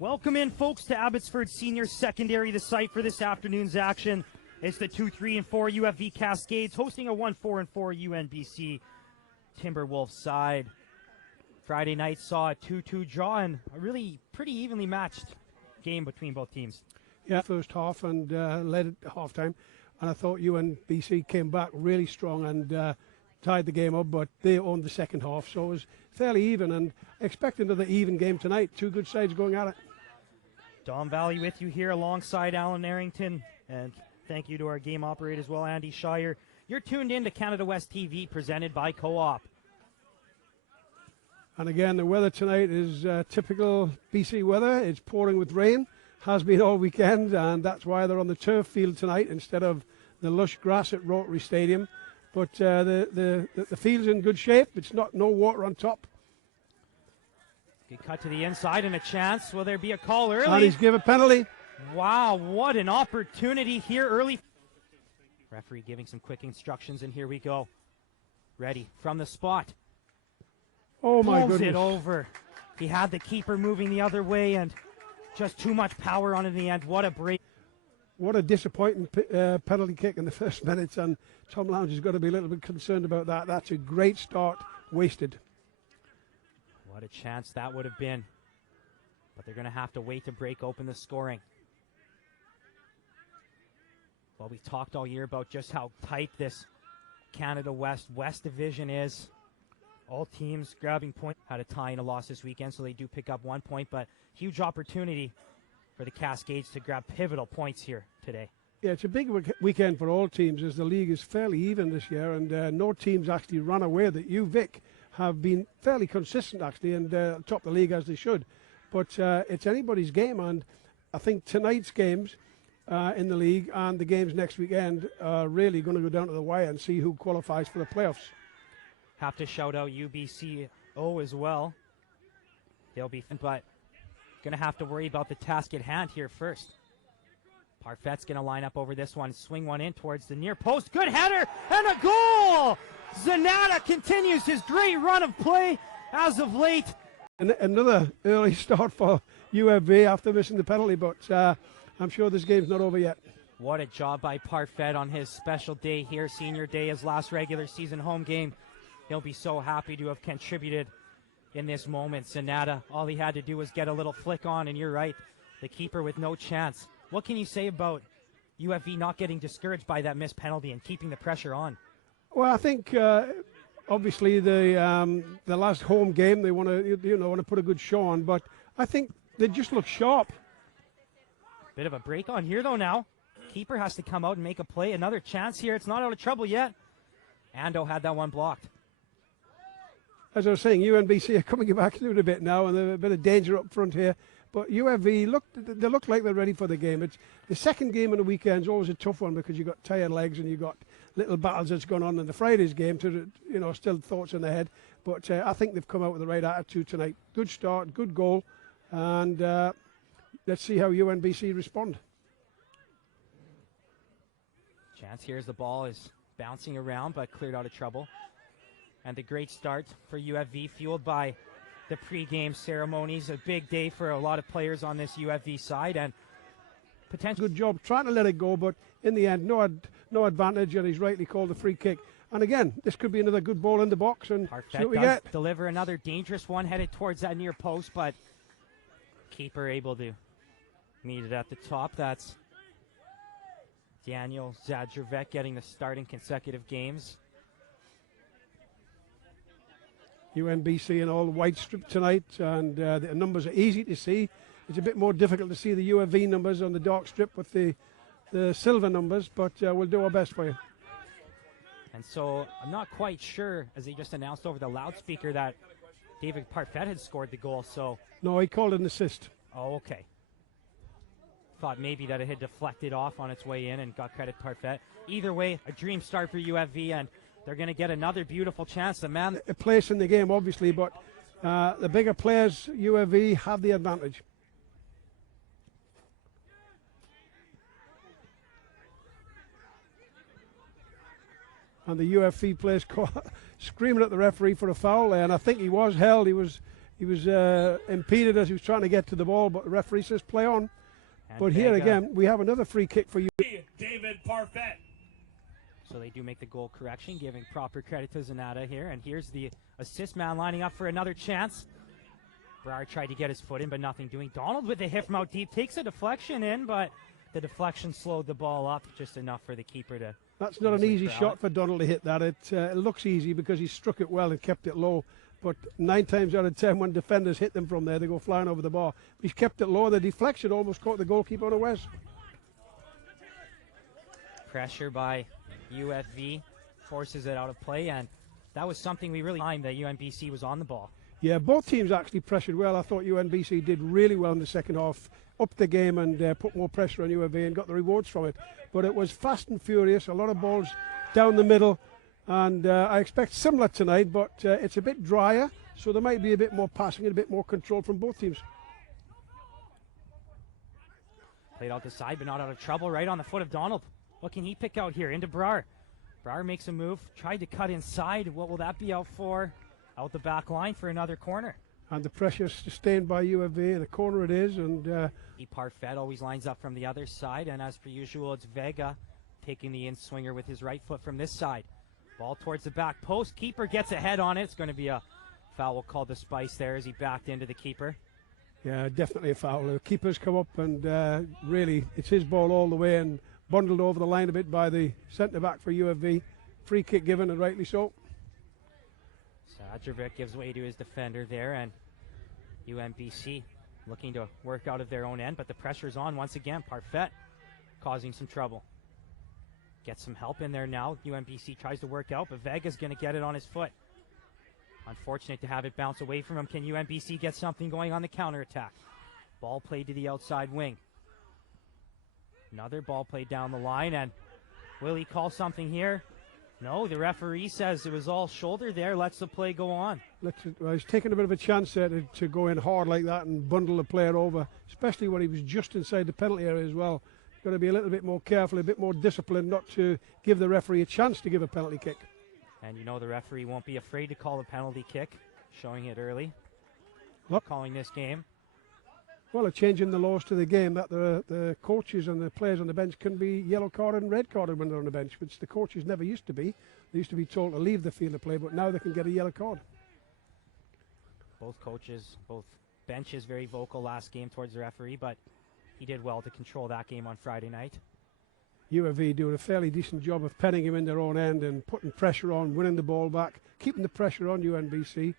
Welcome in, folks, to Abbotsford Senior Secondary, the site for this afternoon's action. It's the 2-3-4 UFV Cascades hosting a 1-4-4 UNBC Timberwolves side. Friday night saw a 2-2 draw and a really pretty evenly matched game between both teams. Yeah, first half and led at halftime, and I thought UNBC came back really strong and tied the game up, but they owned the second half, so it was fairly even, and expect another even game tonight. Two good sides going at it. Don Valley with you here alongside Alan Arrington, and thank you to our game operator as well, Andy Shire. You're tuned in to Canada West TV, presented by Co-op. And again, the weather tonight is typical BC weather. It's pouring with rain, has been all weekend, and that's why they're on the turf field tonight instead of the lush grass at Rotary Stadium. But the field's in good shape. It's no water on top. Good cut to the inside and a chance. Will there be a call early? And he's given a penalty. Wow, what an opportunity here early. Referee giving some quick instructions, and here we go. Ready from the spot. Oh my goodness. goodness. It over. He had the keeper moving the other way and just too much power on it in the end. What a break. What a disappointing penalty kick in the first minutes, and Tom Lowndes has got to be a little bit concerned about that. That's a great start, wasted. What a chance that would have been. But they're going to have to wait to break open the scoring. Well, we've talked all year about just how tight this Canada West Division is. All teams grabbing points. Had a tie and a loss this weekend, so they do pick up 1 point, but huge opportunity for the Cascades to grab pivotal points here today. Yeah, it's a big weekend for all teams, as the league is fairly even this year, and no teams actually run away. That UVic have been fairly consistent actually, and top the league as they should. But it's anybody's game, and I think tonight's games in the league and the games next weekend are really going to go down to the wire and see who qualifies for the playoffs. Have to shout out UBCO as well. They'll be, but going to have to worry about the task at hand here first. Parfait's going to line up over this one, swing one in towards the near post. Good header and a goal! Zanata continues his great run of play as of late. And another early start for UFV after missing the penalty, but I'm sure this game's not over yet. What a job by Parfait on his special day here, senior day, his last regular season home game. He'll be so happy to have contributed in this moment. Zanata, all he had to do was get a little flick on, and you're right, the keeper with no chance. What can you say about UFV not getting discouraged by that missed penalty and keeping the pressure on? Well, I think obviously the last home game they want to put a good show on, but I think they just look sharp. Bit of a break on here though now. Keeper has to come out and make a play. Another chance here. It's not out of trouble yet. Ando had that one blocked. As I was saying, UNBC are coming back into it a bit now, and there's a bit of danger up front here. But UFV look like they're ready for the game. It's the second game of the weekend is always a tough one because you've got tired legs and you've got little battles that's gone on in the Friday's game. Still thoughts in their head. But I think they've come out with the right attitude tonight. Good start, good goal, and let's see how UNBC respond. Chance here as the ball is bouncing around, but cleared out of trouble. And the great start for UFV, fueled by the pre-game ceremonies. A big day for a lot of players on this UFV side, and potential. Good job trying to let it go, but in the end, no advantage, and he's rightly called a free kick. And again, this could be another good ball in the box, and Parfait see what we does get. Deliver another dangerous one headed towards that near post, but keeper able to meet it at the top. That's Daniel Zadravec getting the start in consecutive games. UNBC in all white strip tonight, and the numbers are easy to see. It's a bit more difficult to see the UFV numbers on the dark strip with the silver numbers, but we'll do our best for you. And so I'm not quite sure, as he just announced over the loudspeaker, that David Parfait had scored the goal. So no, he called it an assist. Oh, okay. Thought maybe that it had deflected off on its way in and got credit Parfait. Either way, a dream start for UFV, and they're going to get another beautiful chance. The man, a place in the game, obviously, but the bigger players, UFV, have the advantage. And the UFV players screaming at the referee for a foul there, and I think he was held. He He was impeded as he was trying to get to the ball, but the referee says play on. And but here again, we have another free kick for you. David Parfait. So they do make the goal correction, giving proper credit to Zanata here. And here's the assist man lining up for another chance. Brar tried to get his foot in, but nothing doing. Donald with the hit from out deep takes a deflection in, but the deflection slowed the ball up just enough for the keeper to. That's not an easy shot for Donald to hit that. It looks easy because he struck it well and kept it low. But 9 times out of 10, when defenders hit them from there, they go flying over the bar. He's kept it low. The deflection almost caught the goalkeeper unawares. Pressure by UFV forces it out of play, and that was something we really timed that UNBC was on the ball. Yeah, both teams actually pressured well. I thought UNBC did really well in the second half, upped the game and put more pressure on UFV and got the rewards from it. But it was fast and furious, a lot of balls down the middle. And I expect similar tonight, but it's a bit drier, so there might be a bit more passing and a bit more control from both teams. Played out the side, but not out of trouble. Right on the foot of Donald. What can he pick out here? Into Brar. Brar makes a move, tried to cut inside. What will that be out for? Out the back line for another corner. And the pressure sustained by UFV, in the corner it is. And Parfait always lines up from the other side, and as per usual, it's Vega taking the in-swinger with his right foot from this side. Ball towards the back post. Keeper gets a head on it. It's going to be a foul called the Spice there as he backed into the keeper. Yeah, definitely a foul. The keeper's come up and really it's his ball all the way and bundled over the line a bit by the centre-back for UFV. Free kick given, and rightly so. Sadrovic gives way to his defender there, and UNBC looking to work out of their own end, but the pressure's on once again. Parfait causing some trouble. Gets some help in there now. UNBC tries to work out, but Vega's going to get it on his foot. Unfortunate to have it bounce away from him. Can UNBC get something going on the counterattack? Ball played to the outside wing. Another ball played down the line, and will he call something here? No, the referee says it was all shoulder there. Lets the play go on. Well, he's taking a bit of a chance there to go in hard like that and bundle the player over, especially when he was just inside the penalty area as well. Got to be a little bit more careful, a bit more disciplined, not to give the referee a chance to give a penalty kick. And you know the referee won't be afraid to call a penalty kick, showing it early. Look, calling this game. Well, a change in the laws to the game that the coaches and the players on the bench can be yellow carded and red carded when they're on the bench, which the coaches never used to be. They used to be told to leave the field of play, but now they can get a yellow card. Both coaches, both benches very vocal last game towards the referee, but he did well to control that game on Friday night. UFV doing a fairly decent job of penning him in their own end and putting pressure on, winning the ball back, keeping the pressure on UNBC.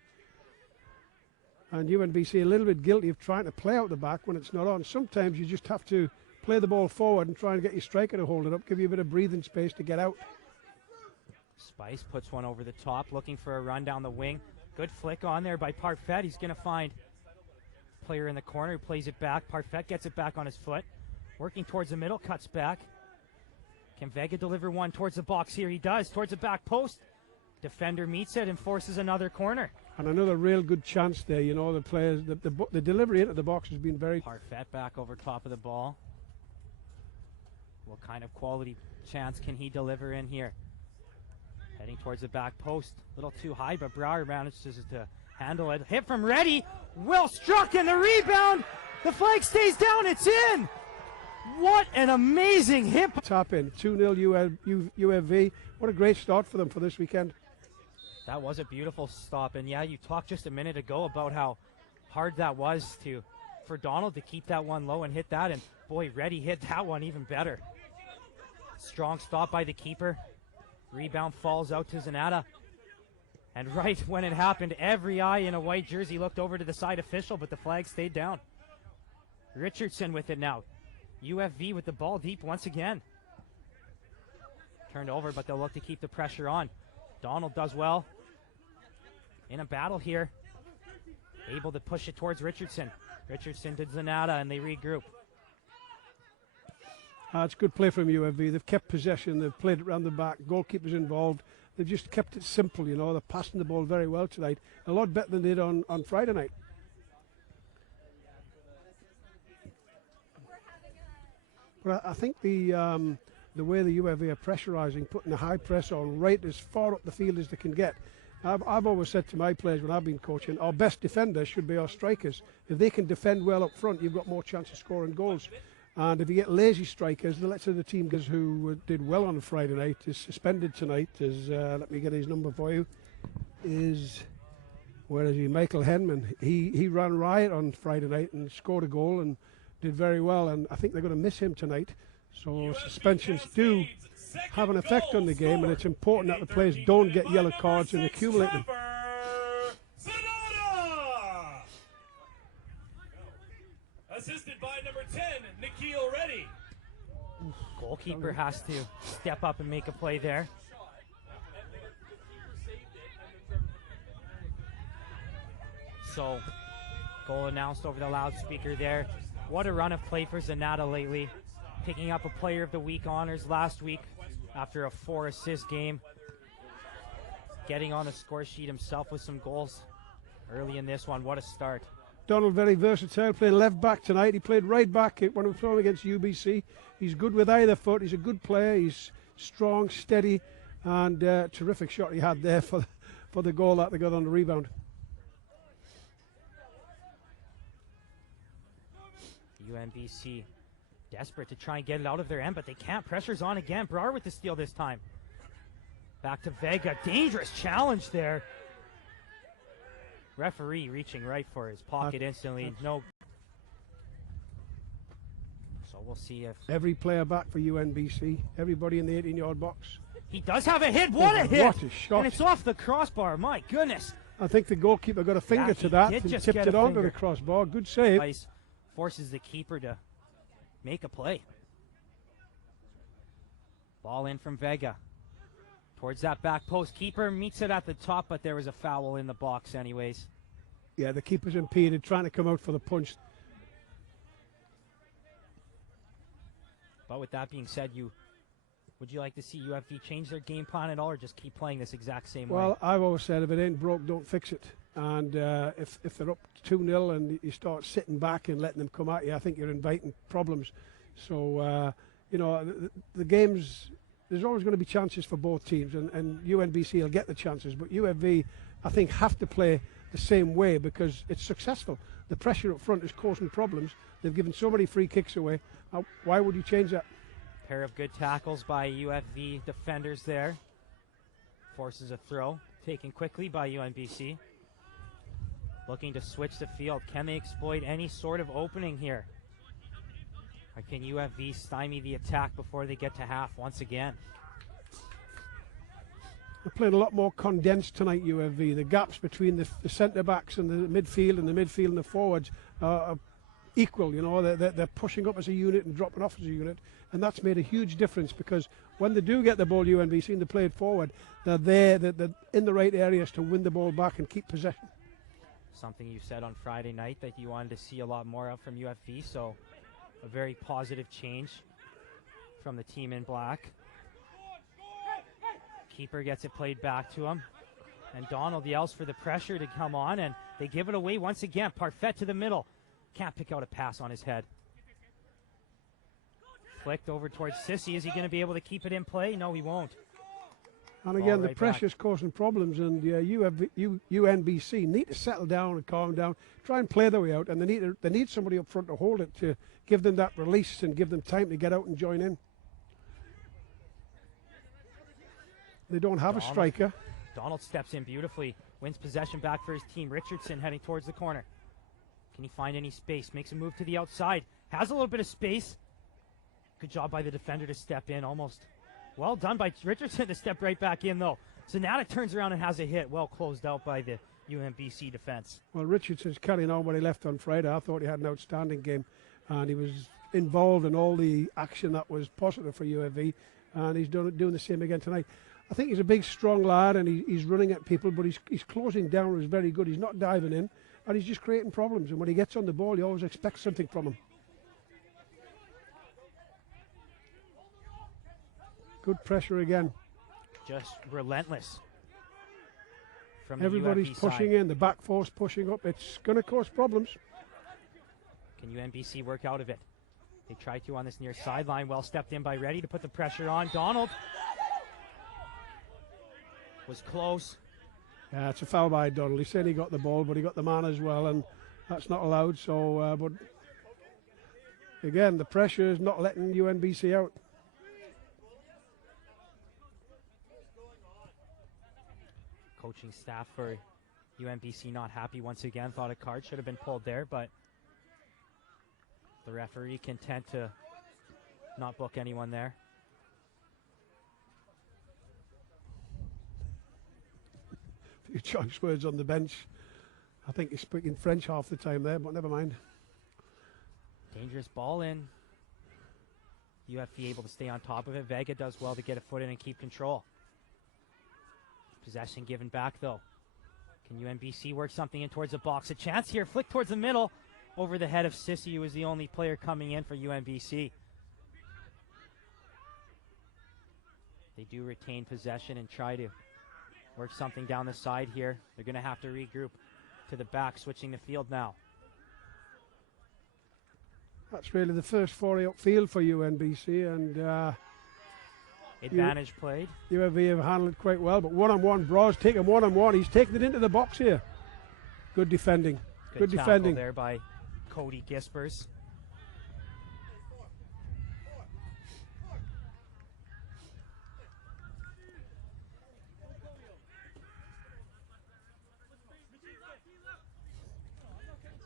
And UNBC a little bit guilty of trying to play out the back when it's not on. Sometimes you just have to play the ball forward and try and get your striker to hold it up, give you a bit of breathing space to get out. Spice puts one over the top, looking for a run down the wing. Good flick on there by Parfait. He's going to find player in the corner who plays it back. Parfait gets it back on his foot. Working towards the middle, cuts back. Can Vega deliver one towards the box here? He does, towards the back post. Defender meets it and forces another corner. And another real good chance there, you know, the players, the delivery into the box has been very... Parfait back over top of the ball. What kind of quality chance can he deliver in here? Heading towards the back post. A little too high, but Brar manages to handle it. Hit from Reddy. Well struck, and the rebound. The flag stays down. It's in. What an amazing hit. Tap in. 2-0 UFV. What a great start for them for this weekend. That was a beautiful stop. And yeah, you talked just a minute ago about how hard that was for Donald to keep that one low and hit that. And boy, Reddy hit that one even better. Strong stop by the keeper. Rebound falls out to Zanata. And right when it happened, every eye in a white jersey looked over to the side official, but the flag stayed down. Richardson with it now. UFV with the ball deep once again. Turned over, but they'll look to keep the pressure on. Donald does well. In a battle here. Able to push it towards Richardson. Richardson to Zanata, and they regroup. It's good play from UFV. They've kept possession. They've played it around the back. Goalkeepers involved. They've just kept it simple, you know. They're passing the ball very well tonight. A lot better than they did on Friday night. But I think the way the UFV are pressurising, putting a high press on right as far up the field as they can get, I've always said to my players when I've been coaching, our best defenders should be our strikers. If they can defend well up front, you've got more chance of scoring goals. And if you get lazy strikers, the let's say the team who did well on Friday night is suspended tonight. Let me get his number for you. Where is he? Michael Henman. He ran riot on Friday night and scored a goal and did very well. And I think they're going to miss him tonight. So suspensions do have an effect on the game, and it's important that the players don't get yellow cards and accumulate them. Assisted by number 10, Nikhil Reddy. Goalkeeper has to step up and make a play there. So, goal announced over the loudspeaker there. What a run of play for Zanata lately. Picking up a Player of the Week honors last week after a 4-assist game. Getting on the score sheet himself with some goals early in this one. What a start. Donald, very versatile, playing left back tonight. He played right back when he was playing against UBC. He's good with either foot. He's a good player. He's strong, steady, and terrific shot he had there for the goal that they got on the rebound. UNBC desperate to try and get it out of their end, but they can't. Pressure's on again. Brar with the steal this time. Back to Vega. Dangerous challenge there. Referee reaching right for his pocket instantly. No. So we'll see if... Every player back for UNBC. Everybody in the 18-yard box. He does have a hit. What a hit! What a shot. And it's off the crossbar. My goodness. I think the goalkeeper got a finger to that and tipped it onto the crossbar. Good save. Ice forces the keeper to make a play. Ball in from Vega. Towards that back post. Keeper meets it at the top, but there was a foul in the box anyways. Yeah, the keeper's impeded, trying to come out for the punch. But with that being said, would you like to see UFV change their game plan at all, or just keep playing this exact same way? Well, I've always said if it ain't broke, don't fix it. And if they're up 2-0 and you start sitting back and letting them come at you, I think you're inviting problems. So, the games, there's always going to be chances for both teams, and UNBC will get the chances. But UFV, I think, have to play the same way because it's successful. The pressure up front is causing problems. They've given so many free kicks away. Why would you change that? Pair of good tackles by UFV defenders there. Forces a throw, taken quickly by UNBC. Looking to switch the field. Can they exploit any sort of opening here? Or can UFV stymie the attack before they get to half once again? They're playing a lot more condensed tonight, UFV. The gaps between the centre-backs and the midfield and the forwards are equal. They're pushing up as a unit and dropping off as a unit. And that's made a huge difference because when they do get the ball, UNBC, and they play it forward, they're in the right areas to win the ball back and keep possession. Something you said on Friday night that you wanted to see a lot more of from UFV, so a very positive change from the team in black. Keeper gets it played back to him, and Donald yells for the pressure to come on, and they give it away once again. Parfait to the middle. Can't pick out a pass on his head. Flicked over towards Sissy. Is he going to be able to keep it in play? No, he won't. And again, the pressure's causing problems, and UNBC need to settle down and calm down, try and play their way out, and they need somebody up front to hold it, to give them that release and give them time to get out and join in. They don't have a striker. Donald steps in beautifully, wins possession back for his team. Richardson heading towards the corner. Can he find any space? Makes a move to the outside. Has a little bit of space. Good job by the defender to step in almost. Well done by Richardson to step right back in, though. Zanata turns around and has a hit. Well closed out by the UNBC defense. Well, Richardson's carrying on what he left on Friday. I thought he had an outstanding game, and he was involved in all the action that was positive for UFV, and he's doing the same again tonight. I think he's a big, strong lad, and he's running at people, but he's closing down is very good. He's not diving in, and he's just creating problems. And when he gets on the ball, you always expect something from him. Good pressure again. Just relentless. From Everybody's the UFV pushing side. in, the back force pushing up. It's going to cause problems. Can UNBC work out of it? They try to on this near sideline. Well stepped in by Reddy to put the pressure on. Donald was close. Yeah, it's a foul by Donald. He said he got the ball, but he got the man as well, and that's not allowed. So, but again, the pressure is not letting UNBC out. Coaching staff for UNBC not happy once again. Thought a card should have been pulled there, but the referee content to not book anyone there. A few choice words on the bench. I think he's speaking French half the time there, but never mind. Dangerous ball in. UFV able to stay on top of it. Vega does well to get a foot in and keep control. Possession given back though. Can UNBC work something in towards the box? A chance here. Flick towards the middle. Over the head of Sissy, who is the only player coming in for UNBC. They do retain possession and try to work something down the side here. They're going to have to regroup to the back, switching the field now. That's really the first foray upfield for UNBC, and advantage played. UNV have handled it quite well, but one-on-one, Braw's taking one-on-one. He's taking it into the box here. Good defending. Good defending there by Cody Gispers.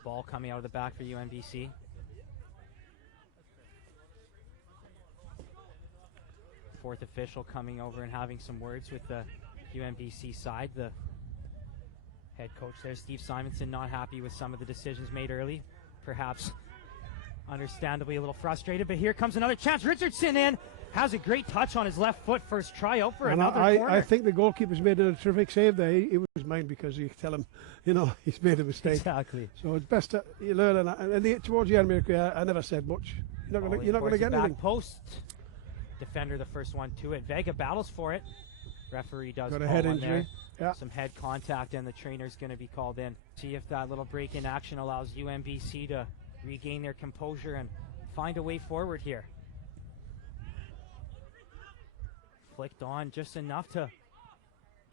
Ball coming out of the back for UNBC. Fourth official coming over and having some words with the UNBC side. The head coach there, Steve Simonson, not happy with some of the decisions made early. Perhaps understandably a little frustrated, but here comes another chance. Richardson in, has a great touch on his left foot, first try out for another corner. I think the goalkeeper's made a terrific save there. He was mine because you tell him, you know, he's made a mistake. Exactly. So it's best that you learn, and towards the end, I never said much. You're not going to get anything. Back post. Defender the first one to it. Vega battles for it. Referee does got call a head one injury. there. Yeah. Some head contact, and the trainer's going to be called in. See if that little break in action allows UNBC to regain their composure and find a way forward here. Flicked on just enough to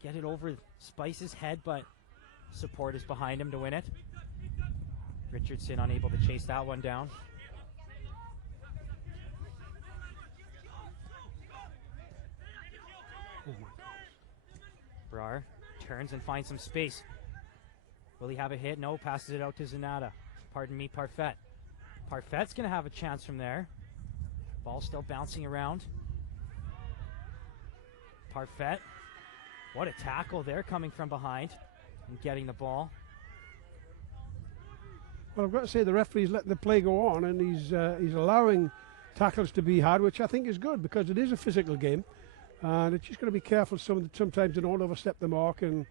get it over Spice's head, but support is behind him to win it. Richardson unable to chase that one down. Oh my gosh. Brar turns and finds some space. Will he have a hit? No, passes it out to Zanata. Pardon me, Parfait. Parfait's going to have a chance from there. Ball still bouncing around. Parfait. What a tackle there coming from behind and getting the ball. Well, I've got to say the referee's letting the play go on, and he's allowing tackles to be had, which I think is good because it is a physical game. And it's just going to be careful. Sometimes you don't overstep the mark, and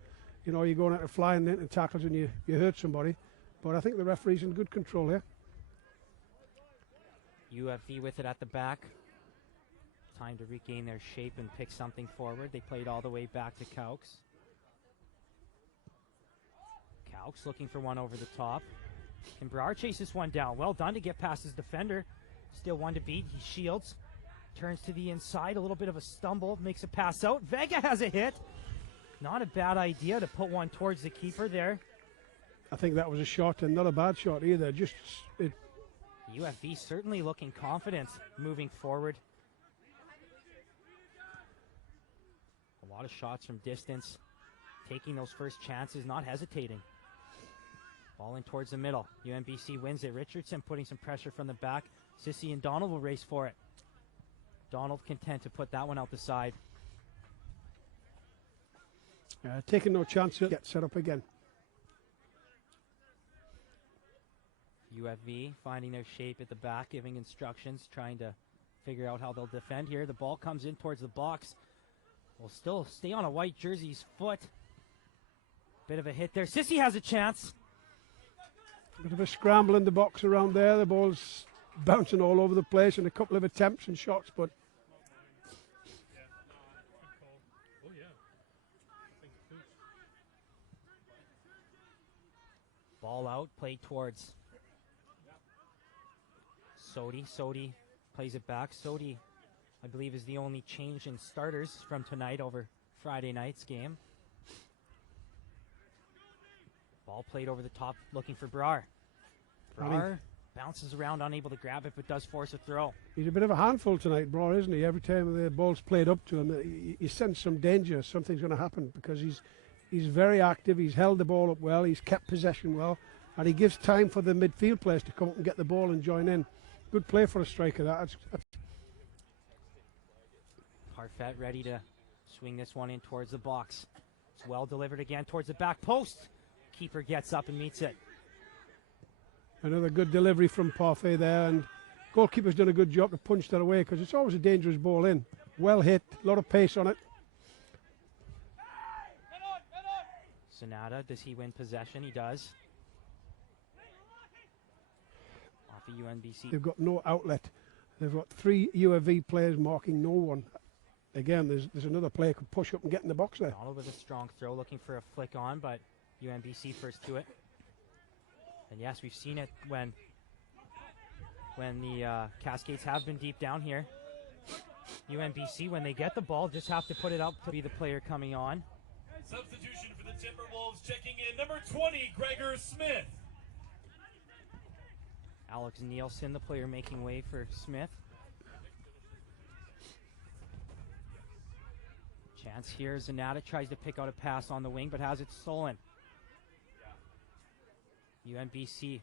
you know you're going out and flying into tackles and you hurt somebody. But I think the referee's in good control here. UFV with it at the back. Time to regain their shape and pick something forward. They played all the way back to Caux. Caux looking for one over the top. Can Brar chase this one down? Well done to get past his defender. Still one to beat. He shields. Turns to the inside, a little bit of a stumble, makes a pass out. Vega has a hit. Not a bad idea to put one towards the keeper there. I think that was a shot, and not a bad shot either. UFV certainly looking confident moving forward. A lot of shots from distance. Taking those first chances, not hesitating. Ball in towards the middle. UNBC wins it. Richardson putting some pressure from the back. Sissy and Donald will race for it. Donald content to put that one out the side. Taking no chance to get set up again. UFV finding their shape at the back, giving instructions, trying to figure out how they'll defend here. The ball comes in towards the box. Will still stay on a white jersey's foot. Bit of a hit there. Sissy has a chance. Bit of a scramble in the box around there. The ball's bouncing all over the place, and a couple of attempts and shots, but ball out, played towards Sodi. Sodi plays it back. Sodi, I believe, is the only change in starters from tonight over Friday night's game. Ball played over the top, looking for Brar. Brar bounces around, unable to grab it, but does force a throw. He's a bit of a handful tonight, Brar, isn't he? Every time the ball's played up to him, he senses some danger. Something's going to happen because he's very active. He's held the ball up well. He's kept possession well. And he gives time for the midfield players to come up and get the ball and join in. Good play for a striker. That's Parfait ready to swing this one in towards the box. It's well delivered again towards the back post. Keeper gets up and meets it. Another good delivery from Parfait there, and goalkeeper's done a good job to punch that away because it's always a dangerous ball in. Well hit, a lot of pace on it. Sonata, does he win possession? He does. Off of UNBC. They've got no outlet. They've got 3 UFV players marking no one. Again, there's another player could push up and get in the box there. Donald with a strong throw, looking for a flick on, but UNBC first to it. And yes, we've seen it when the Cascades have been deep down here. UNBC, when they get the ball, just have to put it up to be the player coming on. Substitution for the Timberwolves, checking in number 20, Gregor Smith. Alex Nielsen, the player making way for Smith. Chance here. Zanata tries to pick out a pass on the wing, but has it stolen. UNBC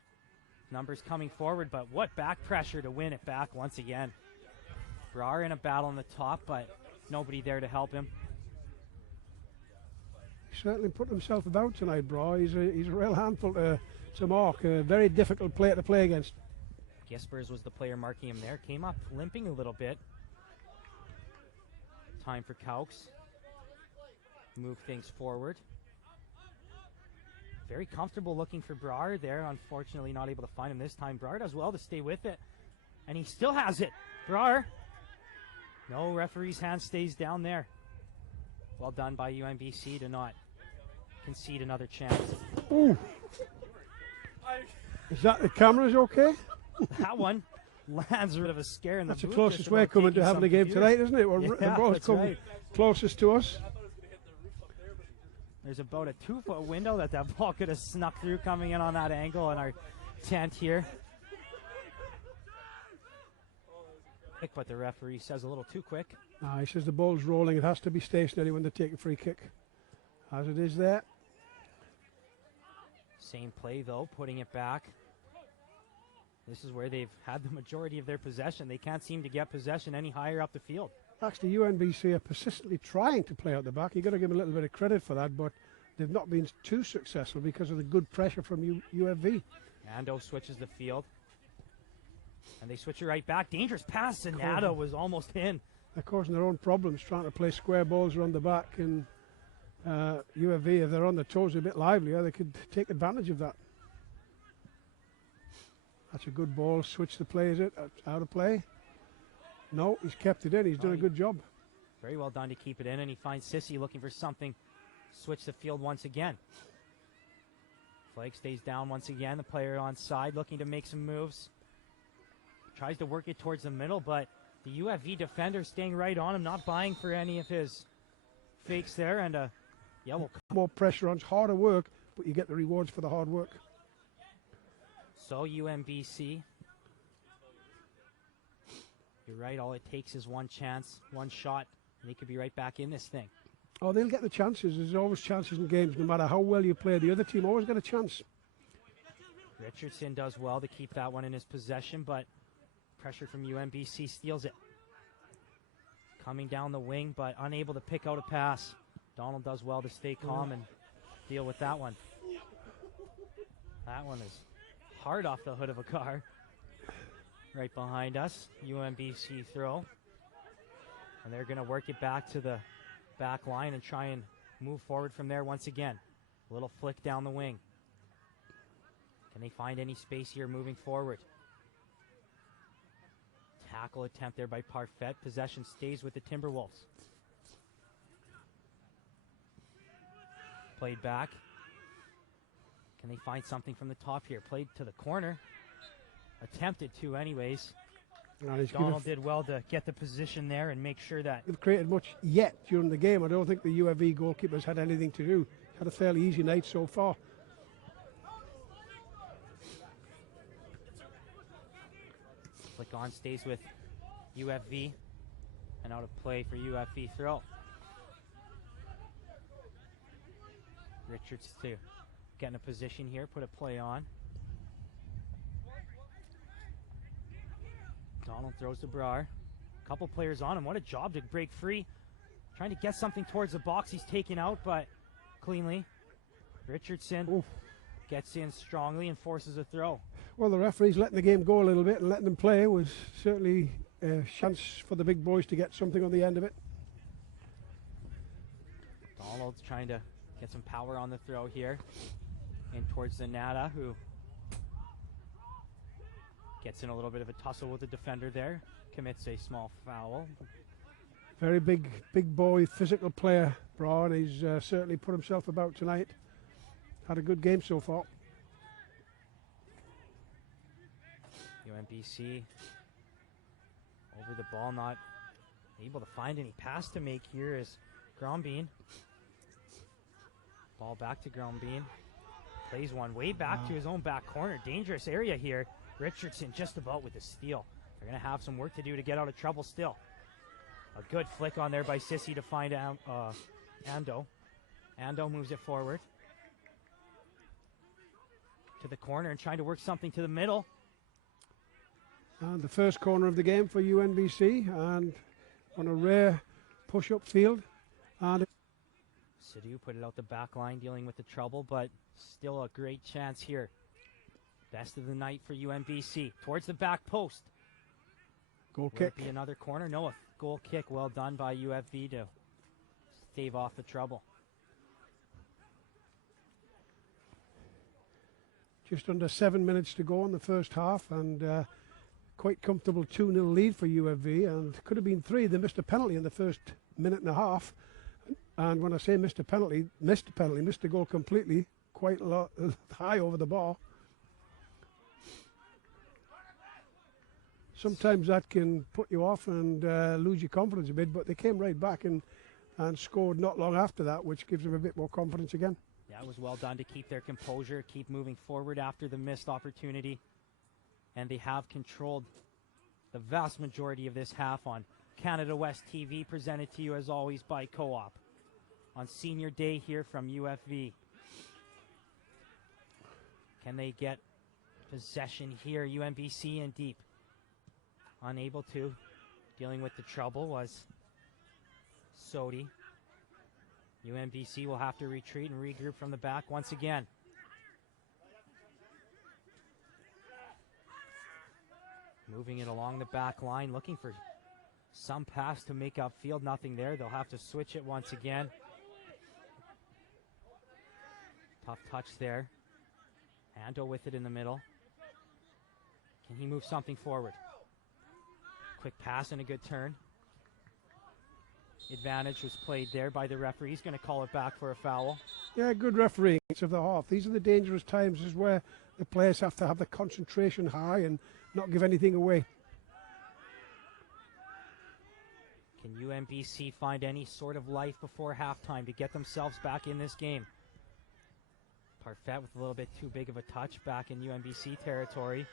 numbers coming forward, but what back pressure to win it back once again. Brar in a battle on the top, but nobody there to help him. He certainly put himself about tonight, Brar. He's a real handful to mark. A very difficult player to play against. Gispers was the player marking him there. Came up limping a little bit. Time for Caux. Move things forward. Very comfortable looking for Brar there. Unfortunately not able to find him this time. Brar does well to stay with it. And he still has it. Brar. No, referee's hand stays down there. Well done by UNBC to not concede another chance. Ooh. Is that the cameras okay? That one lands a bit of a scare in the That's the booth, closest we're coming to having a game tonight, isn't it? Well, yeah, the ball's come right. closest to us. There's about a 2-foot window that ball could have snuck through coming in on that angle in our tent here. But the referee says a little too quick. He says the ball's rolling. It has to be stationary when they take a free kick. As it is there. Same play though, putting it back. This is where they've had the majority of their possession. They can't seem to get possession any higher up the field. Actually, UNBC are persistently trying to play out the back. You've got to give them a little bit of credit for that, but they've not been too successful because of the good pressure from UFV. Ando switches the field. And they switch it right back. Dangerous pass, and Nada was almost in. They're causing their own problems trying to play square balls around the back, and UFV, if they're on their toes a bit livelier, they could take advantage of that. That's a good ball. Switch the play, is it? Out of play? No, he's kept it in. He's done a good job. Very well done to keep it in, and he finds Sissy looking for something. Switch the field once again. Flag stays down once again. The player on side looking to make some moves. Tries to work it towards the middle, but the UFV defender staying right on him, not buying for any of his fakes there, and a yellow. More pressure on. It's harder work, but you get the rewards for the hard work. So UNBC, you're right, all it takes is one chance, one shot, and they could be right back in this thing. Oh, they'll get the chances. There's always chances in games, no matter how well you play. The other team always get a chance. Richardson does well to keep that one in his possession, but pressure from UNBC steals it. Coming down the wing, but unable to pick out a pass. Donald does well to stay calm and deal with that one. That one is hard off the hood of a car. Right behind us, UNBC throw. And they're going to work it back to the back line and try and move forward from there once again. A little flick down the wing. Can they find any space here moving forward? Tackle attempt there by Parfait. Possession stays with the Timberwolves. Played back. Can they find something from the top here? Played to the corner. Attempted to anyways. Donald did well to get the position there and make sure that... They've created much yet during the game. I don't think the UFV goalkeepers had anything to do. Had a fairly easy night so far. Flick on stays with UFV. And out of play for UFV throw. Richards to get in a position here, put a play on. Donald throws to Brar. Couple players on him. What a job to break free. Trying to get something towards the box. He's taken out, but cleanly. Richardson gets in strongly and forces a throw. Well, the referee's letting the game go a little bit and letting them play was certainly a chance for the big boys to get something on the end of it. Donald's trying to get some power on the throw here. In towards the Nada, who gets in a little bit of a tussle with the defender there. Commits a small foul. Very big boy, physical player, Braun. He's certainly put himself about tonight. Had a good game so far. UNBC over the ball, not able to find any pass to make here is Grombeen. Ball back to Grombeen. Plays one way back to his own back corner. Dangerous area here. Richardson just about with the steal. They're going to have some work to do to get out of trouble still. A good flick on there by Sissy to find Ando. Ando moves it forward to the corner and trying to work something to the middle. And the first corner of the game for UNBC, and on a rare push-up field. And Sidhu put it out the back line, dealing with the trouble, but still a great chance here. Best of the night for UNBC. Towards the back post. Goal Will kick. it be another corner? No, a goal kick. Well done by UFV to stave off the trouble. Just under 7 minutes to go in the first half, and quite comfortable 2-0 lead for UFV, and could have been 3. They missed a penalty in the first minute and a half. And when I say missed the goal completely, quite a lot, high over the bar. Sometimes that can put you off and lose your confidence a bit, but they came right back and scored not long after that, which gives them a bit more confidence again. Yeah, it was well done to keep their composure, keep moving forward after the missed opportunity. And they have controlled the vast majority of this half on Canada West TV, presented to you as always by Co-op. On senior day here from UFV. Can they get possession here? UNBC in deep. Unable to. Dealing with the trouble was Sodi. UNBC will have to retreat and regroup from the back once again. Moving it along the back line, looking for some pass to make up field. Nothing there. They'll have to switch it once again. Tough touch there. Ando with it in the middle. Can he move something forward? Quick pass and a good turn. Advantage was played there by the referee. He's going to call it back for a foul. Yeah, good refereeing of the half. These are the dangerous times, is where the players have to have the concentration high and not give anything away. Can UNBC find any sort of life before halftime to get themselves back in this game? Parfait with a little bit too big of a touch back in UNBC territory.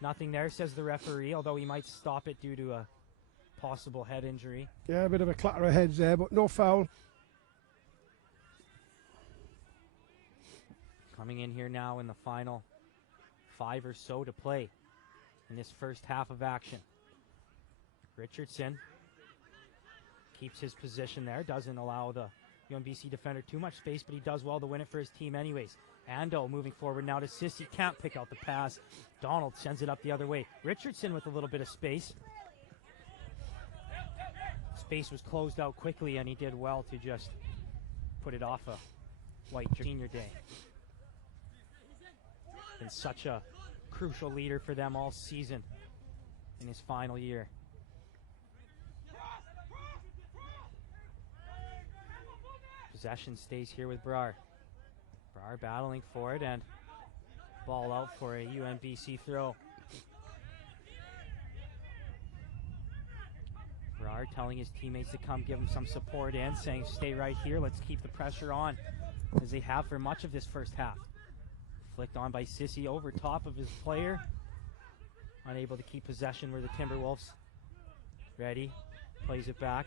Nothing there, says the referee, although he might stop it due to a possible head injury. Yeah, a bit of a clatter of heads there, but no foul. Coming in here now in the final 5 or so to play in this first half of action. Richardson keeps his position there, doesn't allow the UNBC defender too much space, but he does well to win it for his team anyways. Ando moving forward now to Sissy, can't pick out the pass. Donald sends it up the other way. Richardson with a little bit of space. Space was closed out quickly, and he did well to just put it off a white senior day. Been such a crucial leader for them all season in his final year. Possession stays here with Brar. Brar battling for it, and ball out for a UNBC throw. Brar telling his teammates to come give him some support in, saying stay right here, let's keep the pressure on, as they have for much of this first half. Flicked on by Sissy over top of his player. unable to keep possession were the Timberwolves. Ready, plays it back.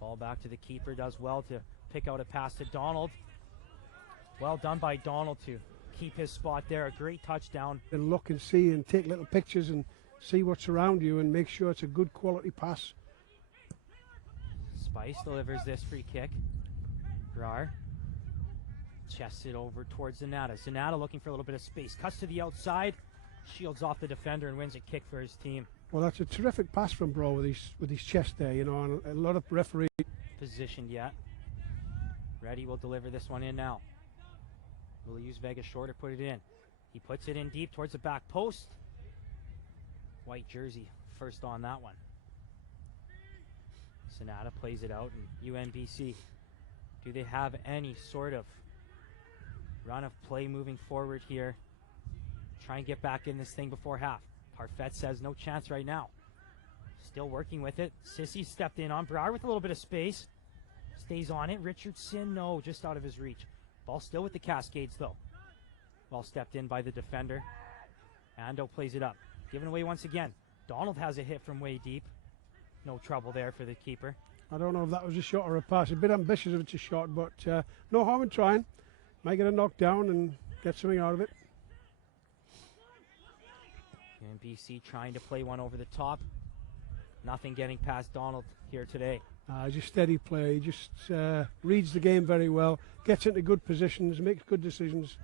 Ball back to the keeper, does well to pick out a pass to Donald. Well done by Donald to keep his spot there. A great touchdown. And look and see and take little pictures and see what's around you and make sure it's a good quality pass. Spice delivers this free kick. Brar chests it over towards Zanata. Zanata looking for a little bit of space. Cuts to the outside. Shields off the defender and wins a kick for his team. Well, that's a terrific pass from Bro with his chest there, you know, and a lot of referee. Positioned yet. Ready will deliver this one in now. Will he use Vega short or put it in? He puts it in deep towards the back post. White jersey first on that one. Sonata plays it out, and UNBC, do they have any sort of run of play moving forward here? Try and get back in this thing before half. Parfait says no chance right now. Still working with it. Sissy stepped in on Brar with a little bit of space. Stays on it. Richardson, no, just out of his reach. Ball still with the Cascades, though. Ball stepped in by the defender. Ando plays it up. Given away once again. Donald has a hit from way deep. No trouble there for the keeper. I don't know if that was a shot or a pass. A bit ambitious if it's a shot, but no harm in trying. Might get a knockdown and get something out of it. UNBC trying to play one over the top. Nothing getting past Donald here today. Just steady play. He just reads the game very well. Gets into good positions. Makes good decisions.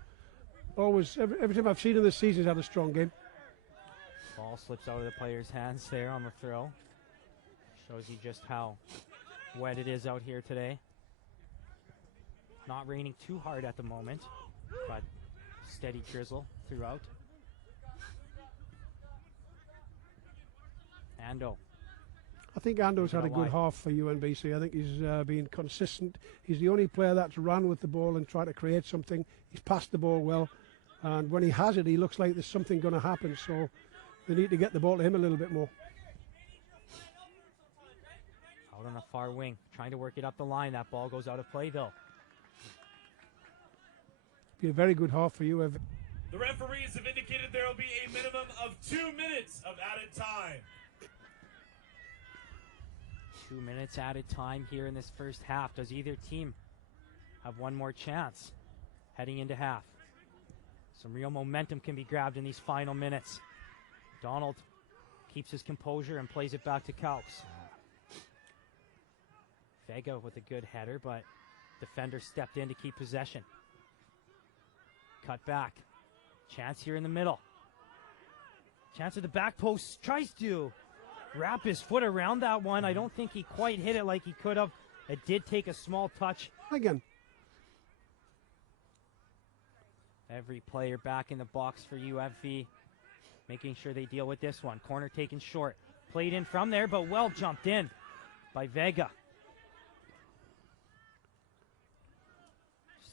Always, every time I've seen him this season, he's had a strong game. Ball slips out of the player's hands there on the throw. Shows you just how wet it is out here today. Not raining too hard at the moment, but steady drizzle throughout. Ando. I think Ando's had a good half for UNBC. I think he's been consistent. He's the only player that's run with the ball and tried to create something. He's passed the ball well. And when he has it, he looks like there's something going to happen. So they need to get the ball to him a little bit more. Out on the far wing, trying to work it up the line. That ball goes out of play, though. Be a very good half for UNBC. The referees have indicated there will be a minimum of 2 minutes of added time. 2 minutes added time here in this first half. Does either team have one more chance heading into half? Some real momentum can be grabbed in these final minutes. Donald keeps his composure and plays it back to Calks. Vega with a good header, but defender stepped in to keep possession. Cut back. Chance here in the middle. Chance at the back post. Tries to wrap his foot around that one. I don't think he quite hit it like he could have. It did take a small touch. Again. Every player back in the box for UFV, making sure they deal with this one. Corner taken short. Played in from there, but well jumped in by Vega.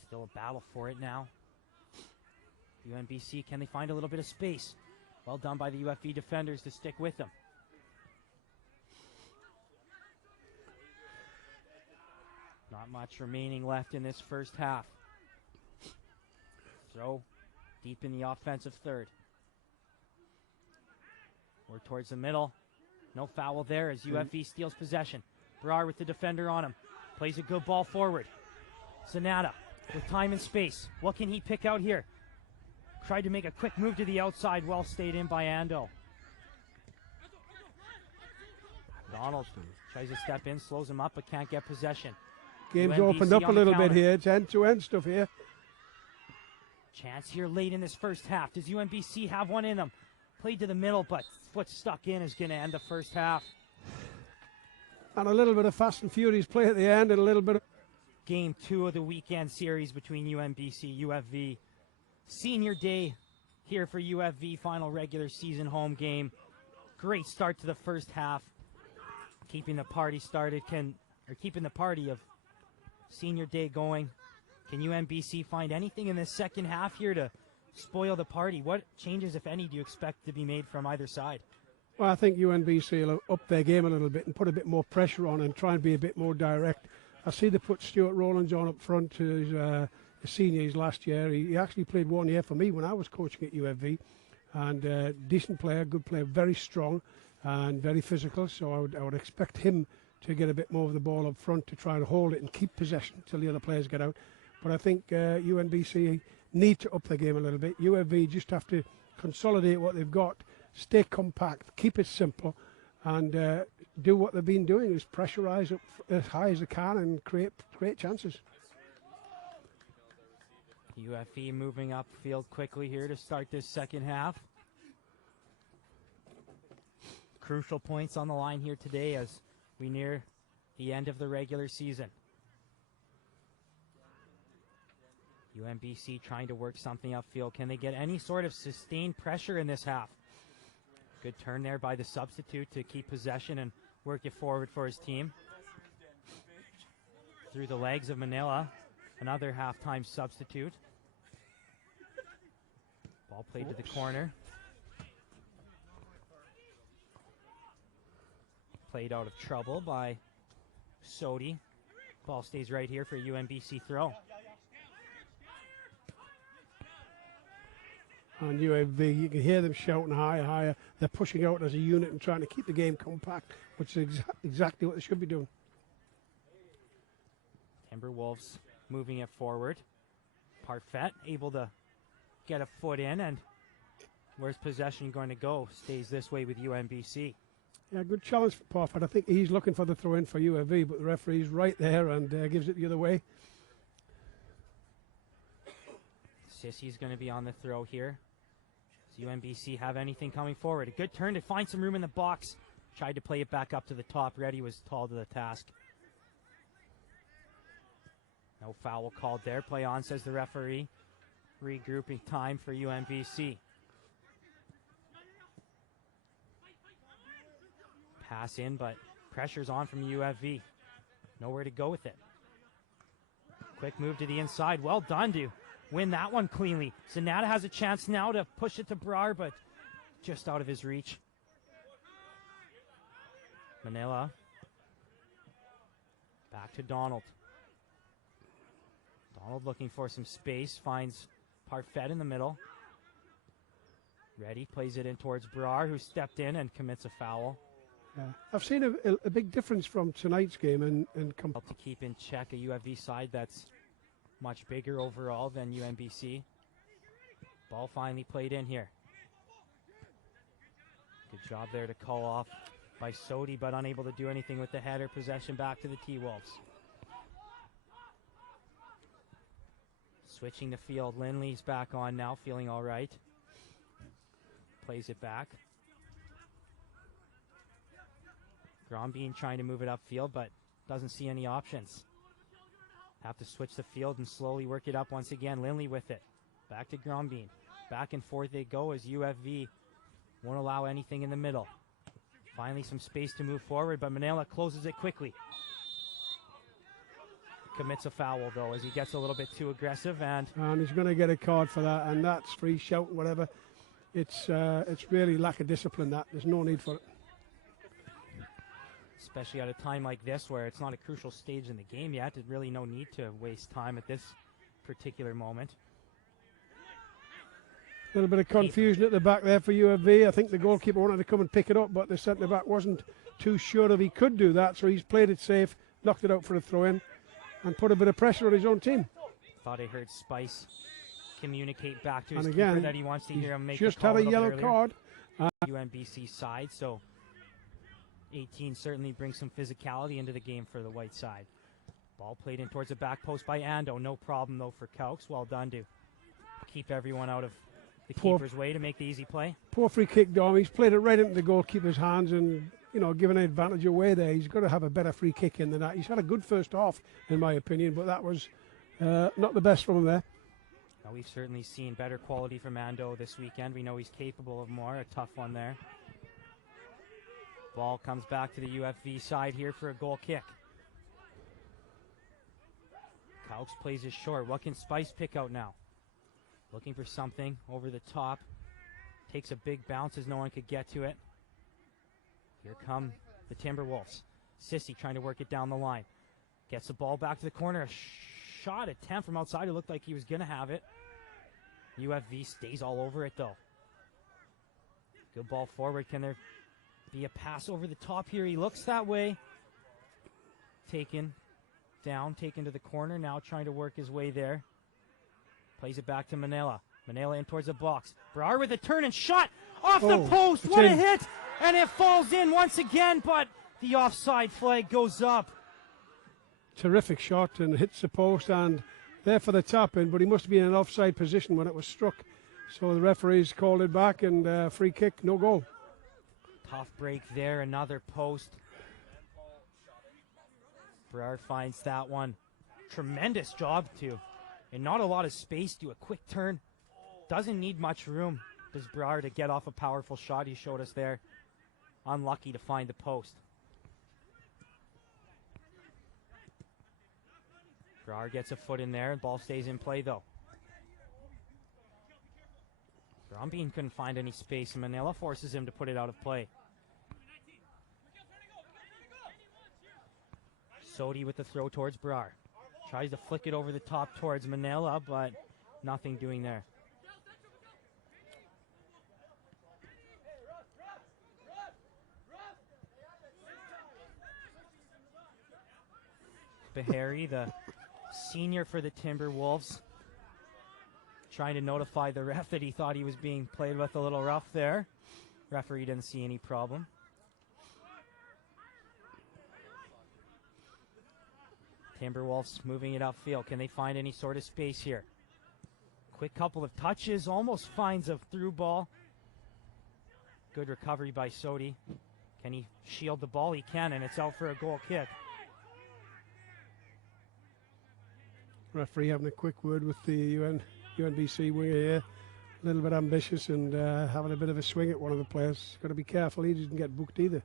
Still a battle for it now. UNBC, can they find a little bit of space? Well done by the UFV defenders to stick with them. Not much remaining left in this first half. Throw deep in the offensive third. We're towards the middle. No foul there as UFV steals possession. Brar with the defender on him. Plays a good ball forward. Sonata with time and space. What can he pick out here? Tried to make a quick move to the outside. Well stayed in by Ando. Donald tries to step in, slows him up, but can't get possession. Game's UNBC opened up a little bit counter. here. It's end-to-end stuff here. Chance here late in this first half. Does UNBC have one in them? Played to the middle, but foot stuck in is going to end the first half. And a little bit of fast and furious play at the end and a little bit of... Game 2 of the weekend series between UNBC, UFV. Senior day here for UFV, final regular season home game. Great start to the first half. Keeping the party started, keeping the party of senior day going. Can UNBC find anything in this second half here to spoil the party? What changes, if any, do you expect to be made from either side? Well, I think UNBC will up their game a little bit and put a bit more pressure on and try and be a bit more direct. I see they put Stuart Rowlands on up front. He's a senior his last year. He actually played 1 year for me when I was coaching at UFV, and decent player, good player, very strong and very physical. So I would expect him to get a bit more of the ball up front to try and hold it and keep possession till the other players get out. But I think UNBC need to up the game a little bit. UFV just have to consolidate what they've got, stay compact, keep it simple, and do what they've been doing, is pressurise up as high as they can and create chances. UFE moving upfield quickly here to start this second half. Crucial points on the line here today as we near the end of the regular season. UNBC trying to work something upfield. Can they get any sort of sustained pressure in this half? Good turn there by the substitute to keep possession and work it forward for his team. Through the legs of Manila, another halftime substitute. Ball played to the corner. Played out of trouble by Sodi. Ball stays right here for UNBC throw. And UAV, you can hear them shouting higher, higher. They're pushing out as a unit and trying to keep the game compact, which is exactly what they should be doing. Timberwolves moving it forward. Parfait able to get a foot in, and where's possession going to go? Stays this way with UNBC. Yeah, good challenge for Parfait. I think he's looking for the throw in for UAV, but the referee's right there and gives it the other way. Sissy's going to be on the throw here. Does UNBC have anything coming forward? A good turn to find some room in the box. Tried to play it back up to the top. Reddy was tall to the task. No foul called there. Play on, says the referee. Regrouping time for UNBC. Pass in, but pressure's on from UFV. Nowhere to go with it. Quick move to the inside. Well done to win that one cleanly. Zanata has a chance now to push it to Brar, but just out of his reach. Manila. Back to Donald. Donald looking for some space. Finds Parfait in the middle. Reddy plays it in towards Brar, who stepped in and commits a foul. Yeah. I've seen a big difference from tonight's game and to keep in check a UFV side that's much bigger overall than UNBC. Ball finally played in here. Good job there to call off by Sodi, but unable to do anything with the header. Possession back to the T-Wolves. Switching the field, Lindley's back on now, feeling all right. Plays it back. Grombean trying to move it upfield, but doesn't see any options. Have to switch the field and slowly work it up once again. Lindley with it. Back to Grombean. Back and forth they go as UFV won't allow anything in the middle. Finally some space to move forward, but Manila closes it quickly. Commits a foul, though, as he gets a little bit too aggressive. And he's going to get a card for that, and that's free shout, whatever. It's really lack of discipline, that. There's no need for it. Especially at a time like this where it's not a crucial stage in the game yet. There's really no need to waste time at this particular moment. A little bit of confusion at the back there for UFV. I think the goalkeeper wanted to come and pick it up, but the centre-back wasn't too sure if he could do that, so he's played it safe, knocked it out for a throw-in, and put a bit of pressure on his own team. Thought I heard Spice communicate back to his and keeper again, that he wants to hear him make just the call had a yellow card. UNBC side, so 18 certainly brings some physicality into the game for the white side. Ball played in towards the back post by Ando. No problem, though, for Caux. Well done to keep everyone out of the keeper's way to make the easy play. Poor free kick, Dom. He's played it right into the goalkeeper's hands and, given an advantage away there. He's got to have a better free kick in than that. He's had a good first half, in my opinion, but that was not the best from him there. Now, we've certainly seen better quality from Ando this weekend. We know he's capable of more. A tough one there. Ball comes back to the UFV side here for a goal kick. Caux plays it short. What can Spice pick out now? Looking for something over the top. Takes a big bounce as no one could get to it. Here come the Timberwolves. Sissy trying to work it down the line. Gets the ball back to the corner. A shot attempt from outside. It looked like he was going to have it. UFV stays all over it, though. Good ball forward. Can there be a pass over the top here? He looks that way. Taken down, taken to the corner. Now trying to work his way there. Plays it back to Manila. Manila in towards the box. Brar with a turn and shot off the post. What a hit! And it falls in once again, but the offside flag goes up. Terrific shot and hits the post and there for the tap in, but he must be in an offside position when it was struck. So the referees called it back and free kick, no goal. Tough break there, another post. Brar finds that one. Tremendous job too. And not a lot of space, do a quick turn. Doesn't need much room, does Brar, to get off a powerful shot he showed us there. Unlucky to find the post. Brar gets a foot in there. Ball stays in play, though. Brombean couldn't find any space, and Manila forces him to put it out of play. Sodi with the throw towards Brar. Tries to flick it over the top towards Manila, but nothing doing there. Bahari, the senior for the Timberwolves, trying to notify the ref that he thought he was being played with a little rough there. Referee didn't see any problem. Timberwolves moving it upfield. Can they find any sort of space here? Quick couple of touches, almost finds a through ball. Good recovery by Sodi. Can he shield the ball? He can, and it's out for a goal kick. Referee having a quick word with the UNBC winger here. A little bit ambitious and having a bit of a swing at one of the players. Got to be careful, he doesn't get booked either.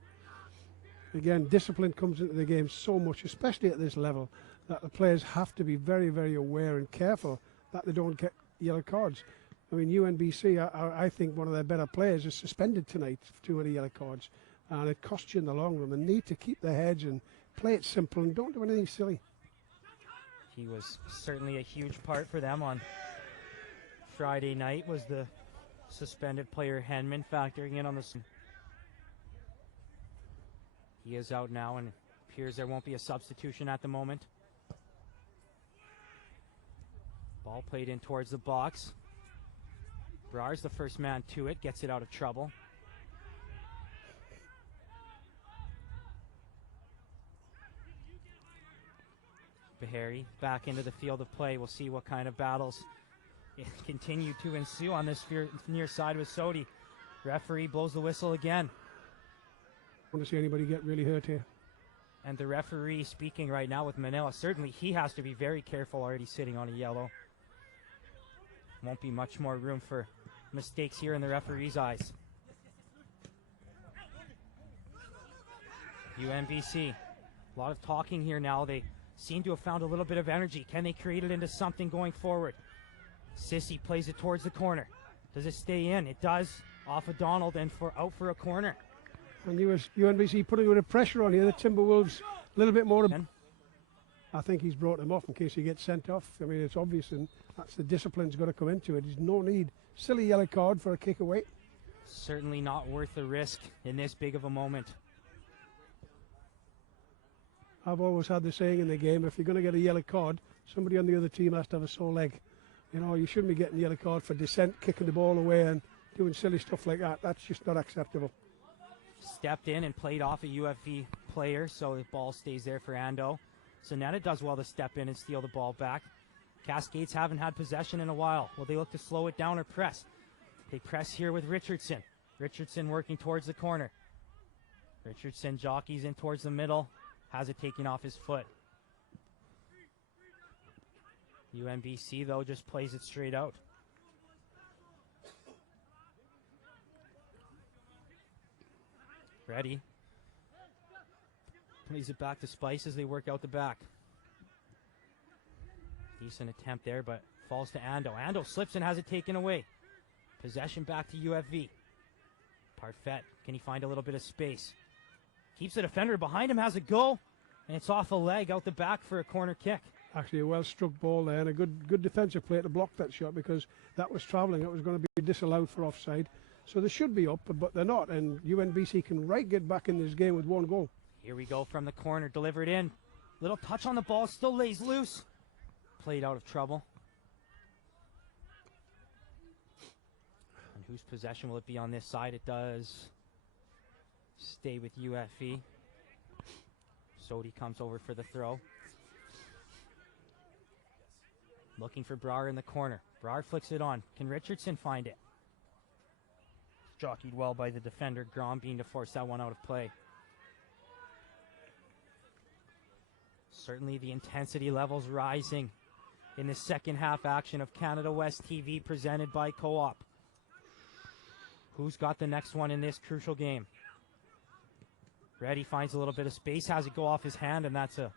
Again, discipline comes into the game so much, especially at this level, that the players have to be very, very aware and careful that they don't get yellow cards. I mean, UNBC, I think one of their better players is suspended tonight for too many yellow cards. And it costs you in the long run. They need to keep their heads and play it simple and don't do anything silly. He was certainly a huge part for them on Friday night, was the suspended player Henman factoring in on the... He is out now, and it appears there won't be a substitution at the moment. Ball played in towards the box. Brar's the first man to it, gets it out of trouble. Bahari back into the field of play. We'll see what kind of battles continue to ensue on this near side with Sodi. Referee blows the whistle again. I want to see anybody get really hurt here. And the referee speaking right now with Manila. Certainly he has to be very careful, already sitting on a yellow. Won't be much more room for mistakes here in the referee's eyes. UNBC. A lot of talking here now. They seem to have found a little bit of energy. Can they create it into something going forward? Sissy plays it towards the corner. Does it stay in? It does. Off of Donald and out for a corner. And UNBC putting a bit of pressure on here. The Timberwolves a little bit more. I think he's brought them off in case he gets sent off. I mean, it's obvious, and that's the discipline's got to come into it. There's no need. Silly yellow card for a kick away. Certainly not worth the risk in this big of a moment. I've always had the saying in the game, if you're going to get a yellow card, somebody on the other team has to have a sore leg. You know, you shouldn't be getting a yellow card for dissent, kicking the ball away and doing silly stuff like that. That's just not acceptable. Stepped in and played off a UFV player, so the ball stays there for Ando. Sonetta does well to step in and steal the ball back. Cascades haven't had possession in a while. Will they look to slow it down or press? They press here with Richardson. Richardson working towards the corner. Richardson jockeys in towards the middle. Has it taken off his foot. UNBC, though, just plays it straight out. Ready. Plays it back to Spice as they work out the back. Decent attempt there, but falls to Ando. Ando slips and has it taken away. Possession back to UFV. Parfait, can he find a little bit of space? Keeps the defender behind him, has a go, and it's off a leg out the back for a corner kick. Actually, a well-struck ball there, and a good defensive play to block that shot, because that was travelling. It was going to be disallowed for offside. So they should be up, but they're not, and UNBC can get back in this game with one goal. Here we go from the corner, delivered in. Little touch on the ball, still lays loose. Played out of trouble. And whose possession will it be on this side? It does stay with UFE. Sodi comes over for the throw. Looking for Brar in the corner. Brar flicks it on. Can Richardson find it? Jockeyed well by the defender, Grombeen, to force that one out of play. Certainly the intensity levels rising in the second half action of Canada West TV, presented by Co-op. Who's got the next one in this crucial game? Reddy finds a little bit of space, has it go off his hand, and that's a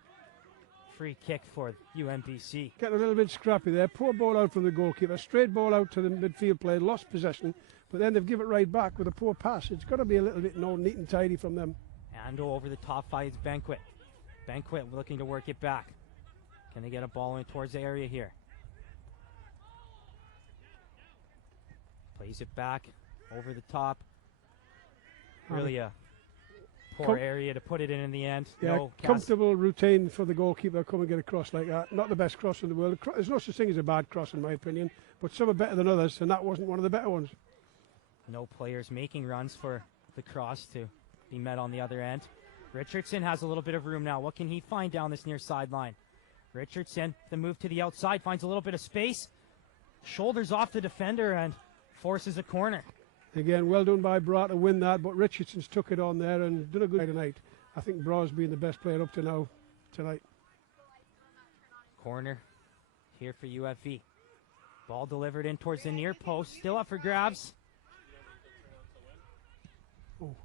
free kick for UNBC. Getting a little bit scrappy there. Poor ball out from the goalkeeper. Straight ball out to the midfield player. Lost possession, but then they've given it right back with a poor pass. It's got to be a little bit neat and tidy from them. Ando over the top finds Banquet. Banquet looking to work it back. Can they get a ball in towards the area here? Plays it back over the top. Really a poor area to put it in the end. Yeah, no comfortable routine for the goalkeeper to come and get a cross like that. Not the best cross in the world. There's no such thing as a bad cross in my opinion, but some are better than others, and that wasn't one of the better ones. No players making runs for the cross to be met on the other end. Richardson has a little bit of room now. What can he find down this near sideline? Richardson, the move to the outside, finds a little bit of space. Shoulders off the defender and forces a corner. Again, well done by Bra to win that, but Richardson's took it on there and done a good night tonight. I think Bra's been the best player up to now tonight. Corner here for UFE. Ball delivered in towards the near post, still up for grabs.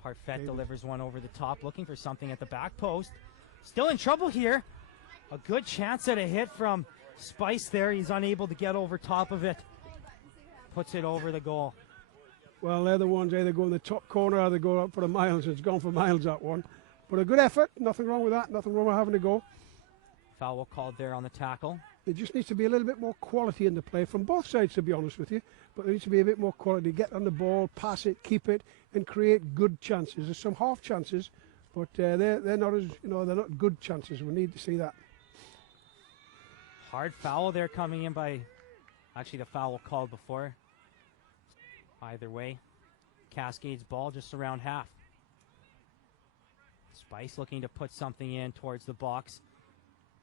Parfait delivers one over the top, looking for something at the back post. Still in trouble here. A good chance at a hit from Spice there. He's unable to get over top of it. Puts it over the goal. Well, they're the ones either go in the top corner or they go up for the miles. It's gone for miles, that one. But a good effort. Nothing wrong with that. Nothing wrong with having a go. Foul called there on the tackle. There just needs to be a little bit more quality in the play from both sides, to be honest with you. But there needs to be a bit more quality. Get on the ball, pass it, keep it, and create good chances. There's some half chances, but they're not as they're not good chances. We need to see that. Hard foul there coming in by, actually the foul called before. Either way, Cascades ball just around half. Spice looking to put something in towards the box.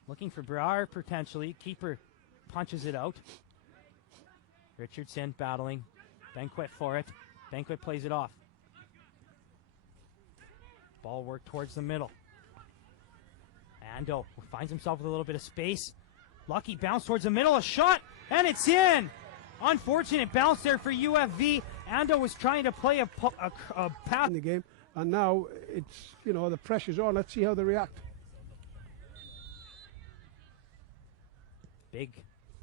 Looking for Brar potentially. Keeper punches it out. Richardson battling. Banquet for it. Banquet plays it off. Ball work towards the middle. Ando finds himself with a little bit of space. Lucky bounce towards the middle. A shot, and it's in. Unfortunate bounce there for UFV. Ando was trying to play a pass in the game, and now it's the pressure's on. Let's see how they react. Big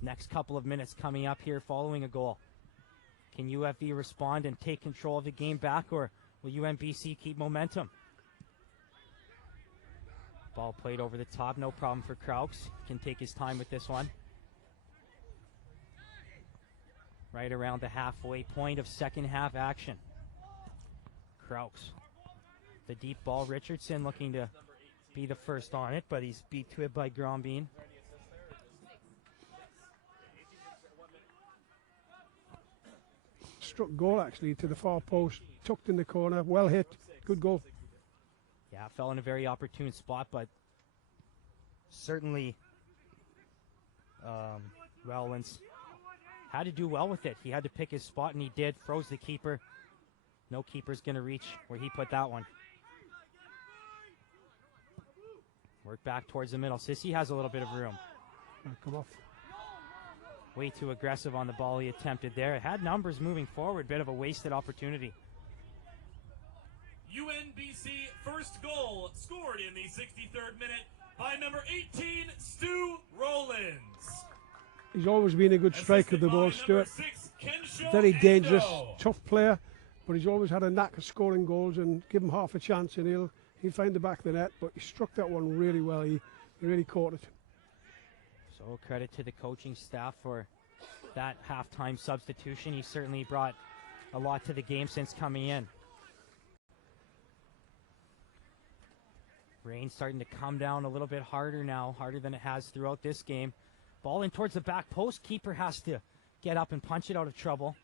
next couple of minutes coming up here following a goal. Can UFV respond and take control of the game back, or will UNBC keep momentum? Ball played over the top, no problem for Kraux. Can take his time with this one. Right around the halfway point of second half action. Kraux. The deep ball, Richardson looking to be the first on it, but he's beat to it by Grombeen. Struck goal actually to the far post, tucked in the corner, well hit, good goal. Yeah, fell in a very opportune spot, but certainly Rowlands had to do well with it. He had to pick his spot, and he did. Froze the keeper. No keeper's going to reach where he put that one. Work back towards the middle. Sissy has a little bit of room. Come off. Way too aggressive on the ball he attempted there. It had numbers moving forward. Bit of a wasted opportunity. UNBC first goal scored in the 63rd minute by number 18, Stu Rowlands. He's always been a good striker of the ball, Stuart. Very dangerous, tough player, but he's always had a knack of scoring goals, and give him half a chance and he'll find the back of the net. But he struck that one really well. He really caught it. So credit to the coaching staff for that halftime substitution. He certainly brought a lot to the game since coming in. Rain starting to come down a little bit harder now, harder than it has throughout this game. Ball in towards the back post. Keeper has to get up and punch it out of trouble.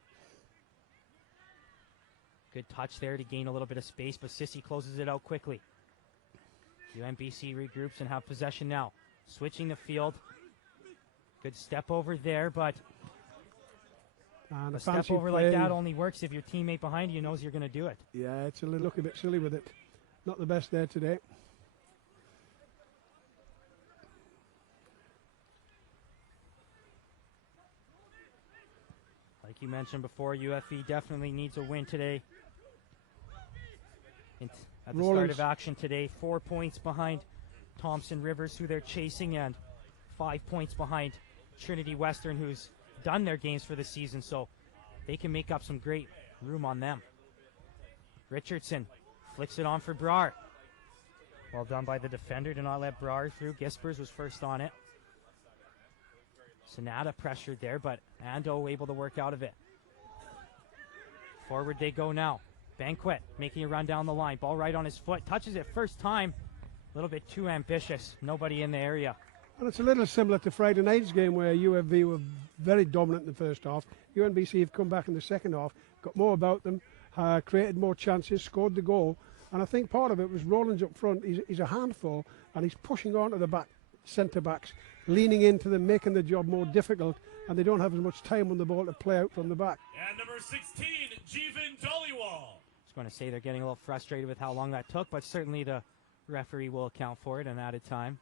Good touch there to gain a little bit of space, but Sissy closes it out quickly. UNBC regroups and have possession now. Switching the field. Good step over there, but a step over like that only works if your teammate behind you knows you're going to do it. Yeah, it's a little bit silly with it. Not the best there today. Like you mentioned before, UFE definitely needs a win today. At the start of action today, 4 points behind Thompson Rivers, who they're chasing, and 5 points behind Trinity Western, who's done their games for the season, so they can make up some great room on them. Richardson flicks it on for Brar. Well done by the defender to not let Brar through. Gispers was first on it. Sonata pressured there, but Ando able to work out of it. Forward they go now. Banquet making a run down the line. Ball right on his foot. Touches it first time. A little bit too ambitious. Nobody in the area. And it's a little similar to Friday night's game where UFV were very dominant in the first half. UNBC have come back in the second half, got more about them, created more chances, scored the goal. And I think part of it was Rollins up front. He's a handful, and he's pushing on to the back centre-backs, leaning into them, making the job more difficult, and they don't have as much time on the ball to play out from the back. And number 16, Jeevan Dollywall. I was going to say they're getting a little frustrated with how long that took, but certainly the referee will account for it and added time.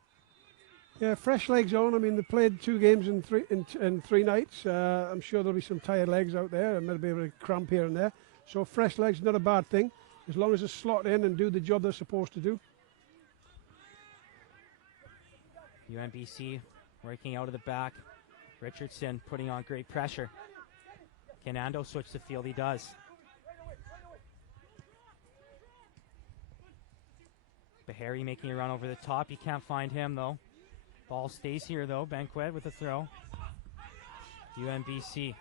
Yeah, fresh legs on. I mean, they played 2 games in 3 nights. I'm sure there'll be some tired legs out there, and maybe a bit of cramp here and there. So fresh legs, not a bad thing, as long as they slot in and do the job they're supposed to do. UNBC working out of the back. Richardson putting on great pressure. Can Ando switch the field? He does. Bahari making a run over the top. You can't find him, though. Ball stays here, though. Banquet with a throw. UNBC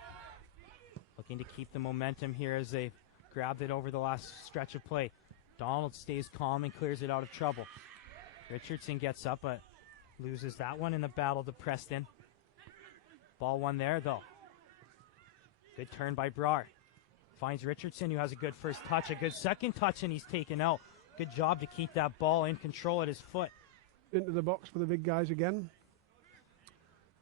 looking to keep the momentum here as they grabbed it over the last stretch of play. Donald stays calm and clears it out of trouble. Richardson gets up, but loses that one in the battle to Preston. Ball one there, though. Good turn by Brar. Finds Richardson, who has a good first touch, a good second touch, and he's taken out. Good job to keep that ball in control at his foot. Into the box for the big guys again.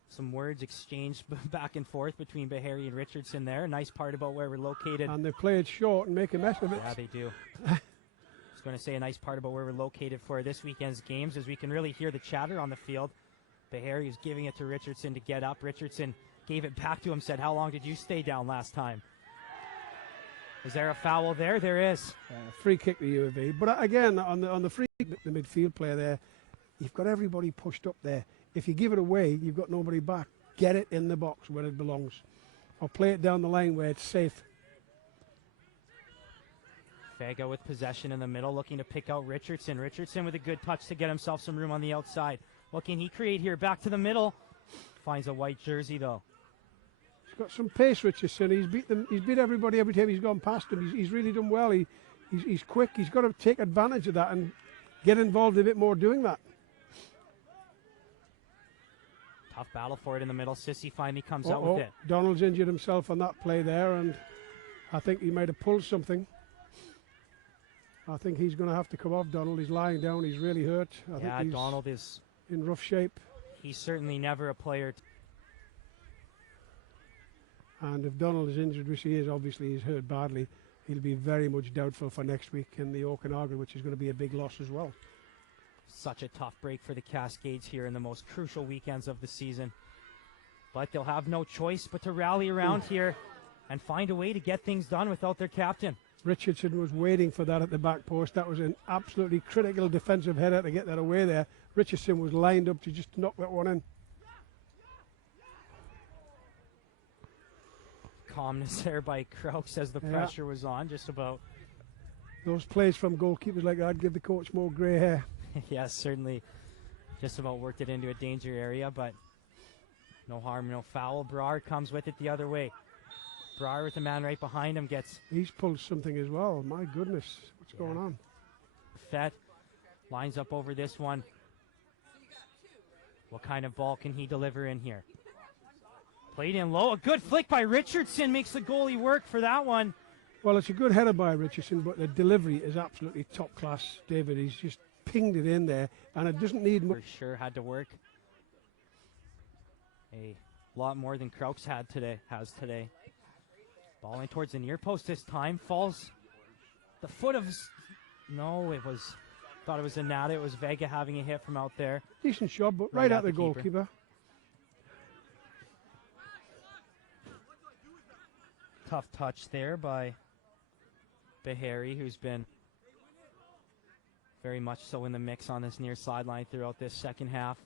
Some words exchanged back and forth between Bahari and Richardson there. Nice part about where we're located. And they play it short and make a mess of it. Yeah, they do. I was going to say a nice part about where we're located for this weekend's games is we can really hear the chatter on the field. Bahari is giving it to Richardson to get up. Richardson gave it back to him, said, "How long did you stay down last time?" Is there a foul there? There is. Free kick to UAV. But again, on the free kick, the midfield player there, you've got everybody pushed up there. If you give it away, you've got nobody back. Get it in the box where it belongs. Or play it down the line where it's safe. Fago with possession in the middle, looking to pick out Richardson. Richardson with a good touch to get himself some room on the outside. What can he create here? Back to the middle. Finds a white jersey, though. He's got some pace, Richardson. He's beat them. He's beat everybody every time he's gone past him. He's really done well. He's quick. He's got to take advantage of that and get involved a bit more doing that. Tough battle for it in the middle. Sissy finally comes out with it. Donald's injured himself on that play there, and I think he might have pulled something. I think he's going to have to come off. Donald, he's lying down. He's really hurt. I think he's Donald is in rough shape. He's certainly never a player. And if Donald is injured, which he is, obviously he's hurt badly, he'll be very much doubtful for next week in the Okanagan, which is going to be a big loss as well. Such a tough break for the Cascades here in the most crucial weekends of the season. But they'll have no choice but to rally around here and find a way to get things done without their captain. Richardson was waiting for that at the back post. That was an absolutely critical defensive header to get that away there. Richardson was lined up to just knock that one in. Calmness there by Krauks as the pressure was on, just about. Those plays from goalkeepers like that give the coach more grey hair. Yes, certainly just about worked it into a danger area, but No harm, no foul. Brar comes with it the other way. Brar with the man right behind him gets... He's pulled something as well. My goodness, what's going on? Fett lines up over this one. What kind of ball can he deliver in here? Played in low. A good flick by Richardson makes the goalie work for that one. Well, it's a good header by Richardson, but the delivery is absolutely top class, David. He's just pinged it in there, and it doesn't need much. For sure had to work a lot more than Krauks has today. Ball in towards the near post this time. Falls the foot of... No, it was... Thought it was a Nata. It was Vega having a hit from out there. Decent shot, but right at the goalkeeper. Tough touch there by Behari, who's been very much so in the mix on this near sideline throughout this second half.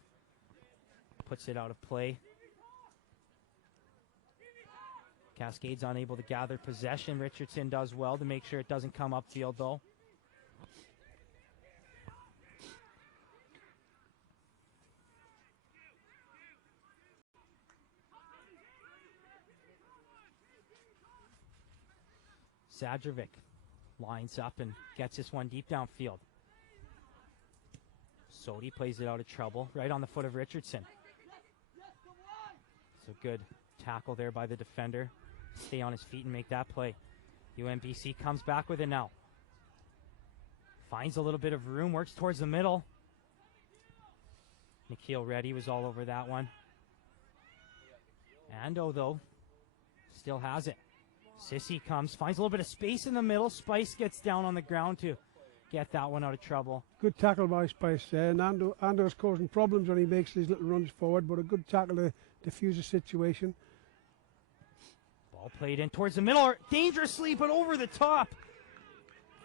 Puts it out of play. Cascades unable to gather possession. Richardson does well to make sure it doesn't come upfield, though. Zadrovic lines up and gets this one deep downfield. Sodi plays it out of trouble, right on the foot of Richardson. It's a good tackle there by the defender. Stay on his feet and make that play. UNBC comes back with it now. Finds a little bit of room, works towards the middle. Nikhil Reddy was all over that one. Ando, though, still has it. Sissy comes, finds a little bit of space in the middle. Spice gets down on the ground to get that one out of trouble. Good tackle by Spice there. And Ando's causing problems when he makes these little runs forward, but a good tackle to diffuse the situation. Ball played in towards the middle, dangerously, but over the top.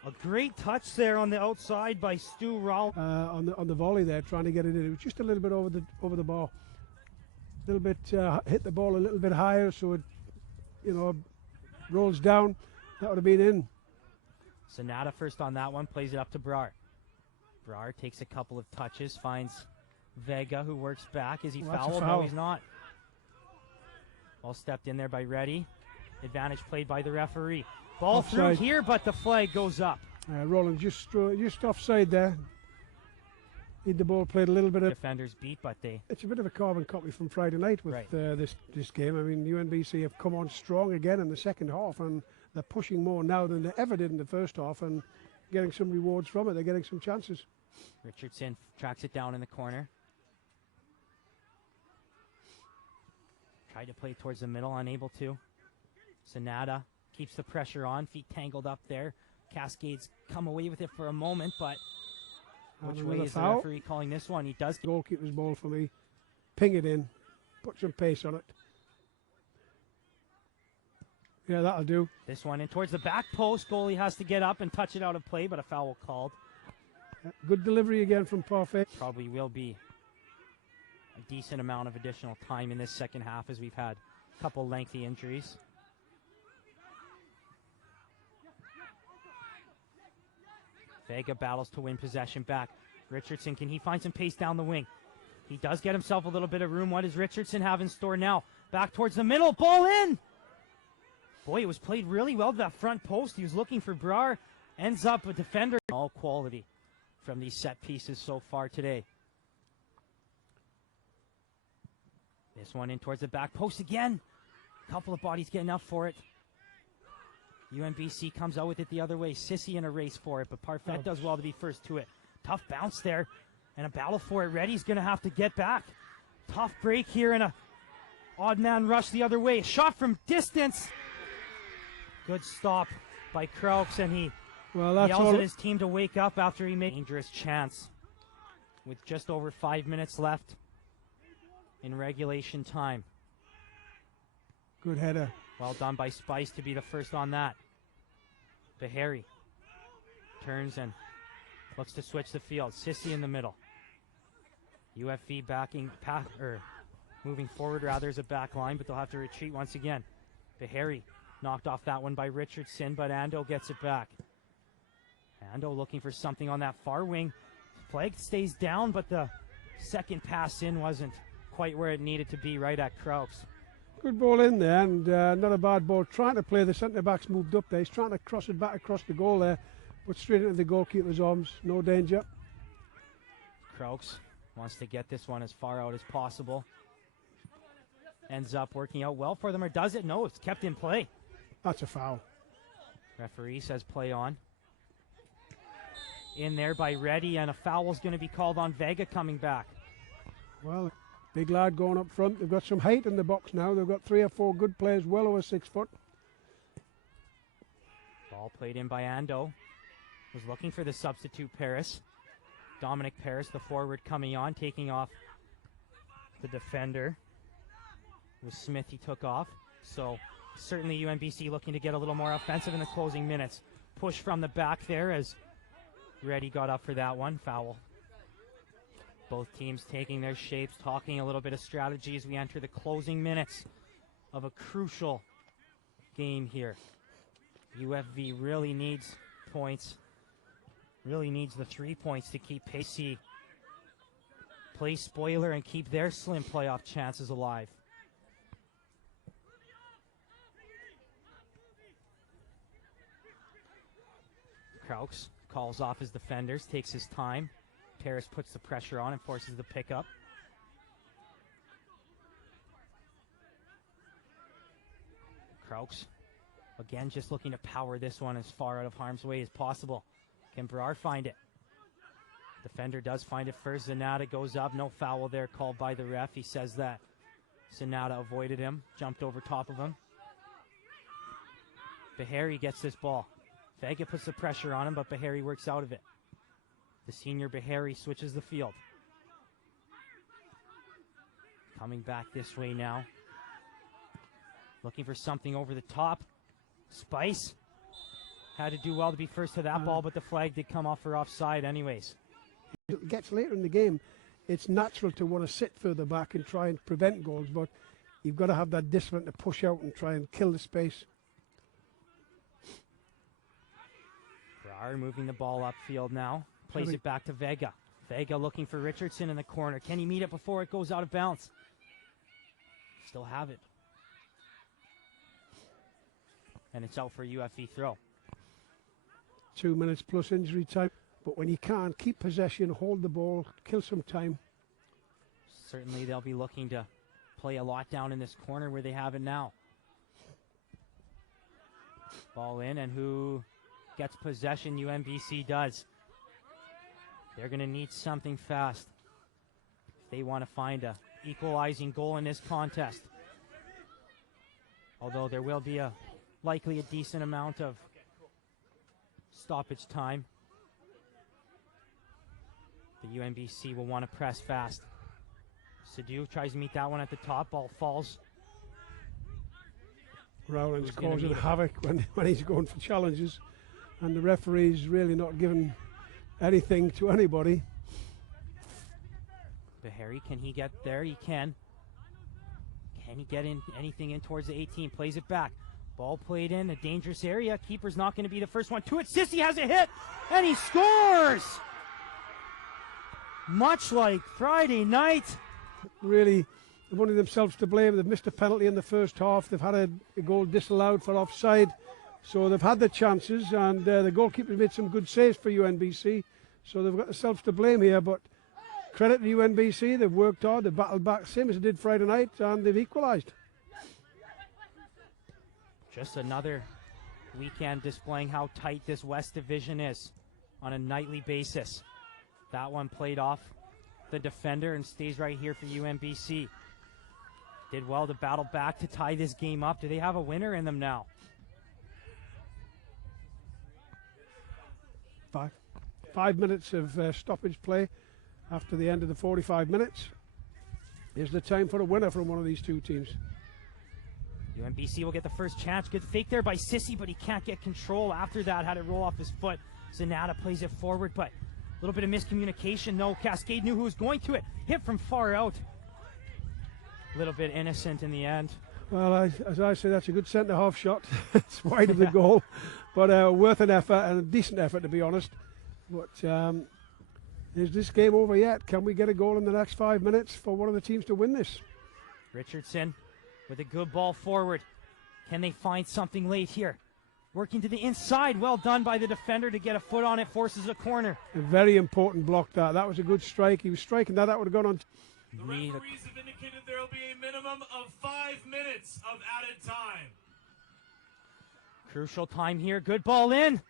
A great touch there on the outside by Stu Rowell. On the volley there, trying to get it in. It was just a little bit over the ball. A little bit, hit the ball a little bit higher, so it, rolls down. That would have been in. Sonata first on that one, plays it up to Brar. Brar takes a couple of touches, finds Vega, who works back. Is he fouled? No, he's not. Ball stepped in there by Reddy. Advantage played by the referee. Ball offside through here, but the flag goes up. Roland just offside there. Need the ball played a little bit of... Defenders beat, but they... It's a bit of a carbon copy from Friday night with this game. I mean, UNBC have come on strong again in the second half, and they're pushing more now than they ever did in the first half, and getting some rewards from it. They're getting some chances. Richardson tracks it down in the corner. Tried to play towards the middle, unable to. Sonata keeps the pressure on, feet tangled up there. Cascades come away with it for a moment, but which way is the referee calling this one? He does. Goalkeeper's ball for me. Ping it in. Put some pace on it. Yeah, that'll do. This one in towards the back post. Goalie has to get up and touch it out of play, but a foul called. Yeah, good delivery again from Parfait. Probably will be a decent amount of additional time in this second half as we've had a couple lengthy injuries. Vega battles to win possession back. Richardson, can he find some pace down the wing? He does get himself a little bit of room. What does Richardson have in store now? Back towards the middle, ball in! Boy, it was played really well to that front post. He was looking for Brar. Ends up a defender. All quality from these set pieces so far today. This one in towards the back post again. A couple of bodies getting up for it. UNBC comes out with it the other way. Sissy in a race for it, but Parfait does well to be first to it. Tough bounce there, and a battle for it. Reddy's going to have to get back. Tough break here, and a odd man rush the other way. Shot from distance. Good stop by Krauks, and he yells at his team to wake up after he made a dangerous chance. With just over 5 minutes left in regulation time. Good header. Well done by Spice to be the first on that. Behari turns and looks to switch the field. Sissy in the middle. UFV moving forward rather as a back line, but they'll have to retreat once again. Behari knocked off that one by Richardson, but Ando gets it back. Ando looking for something on that far wing. Flag stays down, but the second pass in wasn't quite where it needed to be, right at Krauks. Good ball in there, and not a bad ball. Trying to play, the centre-back's moved up there. He's trying to cross it back across the goal there, but straight into the goalkeeper's arms. No danger. Krauks wants to get this one as far out as possible. Ends up working out well for them, or does it? No, it's kept in play. That's a foul. Referee says play on. In there by Reddy, and a foul's going to be called on Vega coming back. Well, big lad going up front. They've got some height in the box now. They've got 3 or 4 good players, well over 6 foot. Ball played in by Ando. Was looking for the substitute Paris. Dominic Paris, the forward, coming on, taking off the defender. It was Smith he took off. So certainly UNBC looking to get a little more offensive in the closing minutes. Push from the back there as Reddy got up for that one. Foul. Both teams taking their shapes, talking a little bit of strategy as we enter the closing minutes of a crucial game here. UFV really needs points, really needs the 3 points to keep Pacey play spoiler and keep their slim playoff chances alive. Krauks calls off his defenders, takes his time. Paris puts the pressure on and forces the pickup. Krauks, again, just looking to power this one as far out of harm's way as possible. Can Brar find it? Defender does find it first. Zanata goes up. No foul there called by the ref. He says that Zanata avoided him, jumped over top of him. Bahari gets this ball. Vega puts the pressure on him, but Bahari works out of it. The senior Bahari switches the field. Coming back this way now. Looking for something over the top. Spice had to do well to be first to that ball, but the flag did come off for offside anyways. It gets later in the game. It's natural to want to sit further back and try and prevent goals, but you've got to have that discipline to push out and try and kill the space. Brar moving the ball upfield now. Plays it back to Vega. Vega looking for Richardson in the corner. Can he meet it before it goes out of bounds? Still have it. And it's out for a UFE throw. 2 minutes plus injury time. But when you can't, keep possession, hold the ball, kill some time. Certainly they'll be looking to play a lot down in this corner where they have it now. Ball in, and who gets possession? UNBC does. They're going to need something fast if they want to find a equalizing goal in this contest. Although there will be likely a decent amount of stoppage time. The UNBC will want to press fast. Sadu tries to meet that one at the top. Ball falls. Rowland's causing havoc when he's going for challenges. And the referee's really not giving anything to anybody. Bahari, can he get there? He can. Can he get anything in towards the 18? Plays it back. Ball played in a dangerous area. Keeper's not going to be the first one to it. Sissy has a hit, and he scores! Much like Friday night. Really, they've only themselves to blame. They've missed a penalty in the first half. They've had a goal disallowed for offside. So they've had the chances, and the goalkeeper made some good saves for UNBC. So they've got themselves to blame here, but credit to UNBC. They've worked hard, they've battled back, same as they did Friday night, and they've equalised. Just another weekend displaying how tight this West Division is on a nightly basis. That one played off the defender and stays right here for UNBC. Did well to battle back to tie this game up. Do they have a winner in them now? 5 minutes of stoppage play after the end of the 45 minutes. Is the time for a winner from one of these two teams. UNBC will get the first chance. Good fake there by Sissy, but he can't get control. After that, had it roll off his foot. Zanata plays it forward, but a little bit of miscommunication. No, Cascade knew who was going to it. Hit from far out. A little bit innocent in the end. Well, as I say, that's a good centre-half shot. It's wide of the goal, but worth an effort, and a decent effort, to be honest. But Is this game over yet? Can we get a goal in the next 5 minutes for one of the teams to win this? Richardson with a good ball forward. Can they find something late here? Working to the inside. Well done by the defender to get a foot on it. Forces a corner. A very important block that. That was a good strike. He was striking that. That would have gone on. The referees have indicated there will be a minimum of 5 minutes of added time. Crucial time here. Good ball in.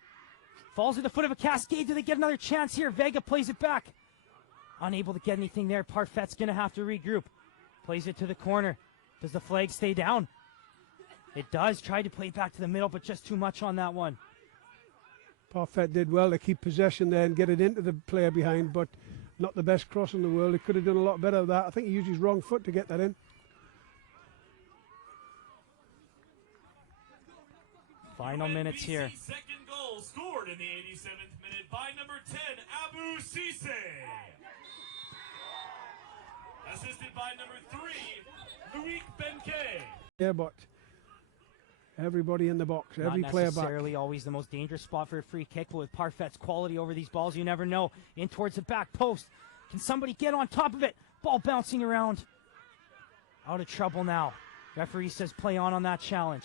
Falls at the foot of a cascade. Do they get another chance here? Vega plays it back. Unable to get anything there. Parfait's going to have to regroup. Plays it to the corner. Does the flag stay down? It does. Tried to play it back to the middle, but just too much on that one. Parfait did well to keep possession there and get it into the player behind, but not the best cross in the world. He could have done a lot better of that. I think he used his wrong foot to get that in. Final minutes here. Second goal scored in the 87th minute by number 10, Abu Cisse. Assisted by number 3, Loic Benke. Yeah, but everybody in the box, every player back. Not necessarily always the most dangerous spot for a free kick, but with Parfait's quality over these balls, you never know. In towards the back post. Can somebody get on top of it? Ball bouncing around. Out of trouble now. Referee says play on that challenge.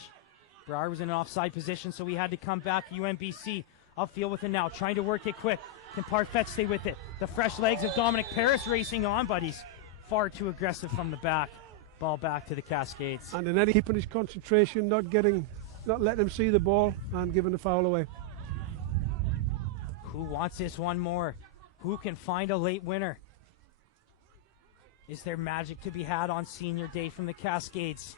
Brar was in an offside position, so we had to come back. UNBC upfield with it now, trying to work it quick. Can Parfait stay with it? The fresh legs of Dominic Paris racing on, but he's far too aggressive from the back. Ball back to the Cascades. And then Eddie keeping his concentration, not letting him see the ball and giving the foul away. Who wants this one more? Who can find a late winner? Is there magic to be had on senior day from the Cascades?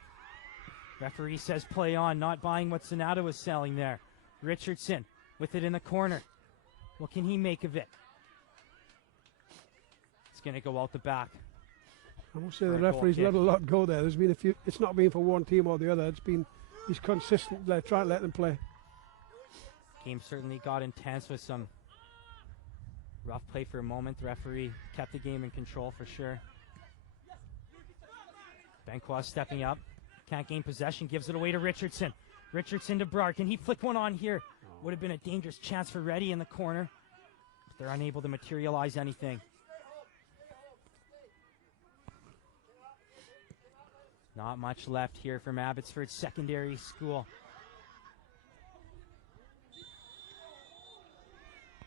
Referee says play on, not buying what Sonata was selling there. Richardson with it in the corner. What can he make of it? It's going to go out the back. I must say the referee's let a lot go there. There's been a few. It's not been for one team or the other. He's consistent, trying to let them play. Game certainly got intense with some rough play for a moment. The referee kept the game in control for sure. Benquois stepping up. Can't gain possession. Gives it away to Richardson. Richardson to Brar. Can he flick one on here? Would have been a dangerous chance for Reddy in the corner. But they're unable to materialize anything. Not much left here from Abbotsford Secondary School.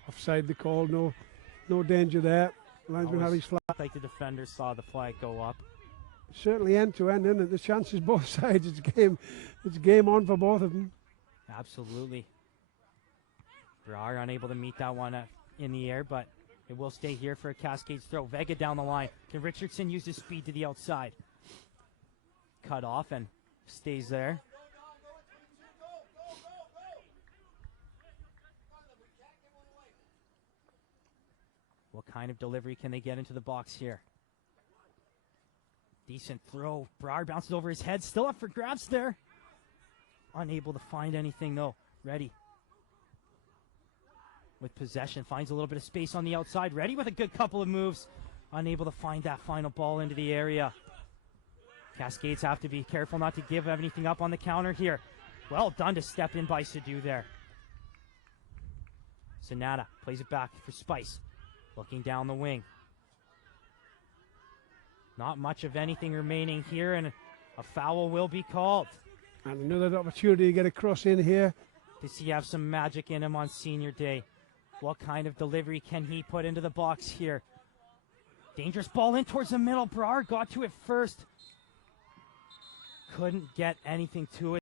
Offside the call. No danger there. Linesman had his flag. Like the defender saw the flag go up. Certainly end to end, isn't it? The chances both sides. It's game on for both of them. Absolutely. Brar unable to meet that one in the air, but it will stay here for a Cascades throw. Vega down the line. Can Richardson use his speed to the outside? Cut off and stays there. What kind of delivery can they get into the box here? Decent throw. Brar bounces over his head. Still up for grabs there. Unable to find anything though. Reddy with possession. Finds a little bit of space on the outside. Reddy with a good couple of moves. Unable to find that final ball into the area. Cascades have to be careful not to give anything up on the counter here. Well done to step in by Sadu there. Sonata plays it back for Spice. Looking down the wing. Not much of anything remaining here, and a foul will be called. And another opportunity to get a cross in here. Does he have some magic in him on senior day? What kind of delivery can he put into the box here? Dangerous ball in towards the middle. Brar got to it first. Couldn't get anything to it.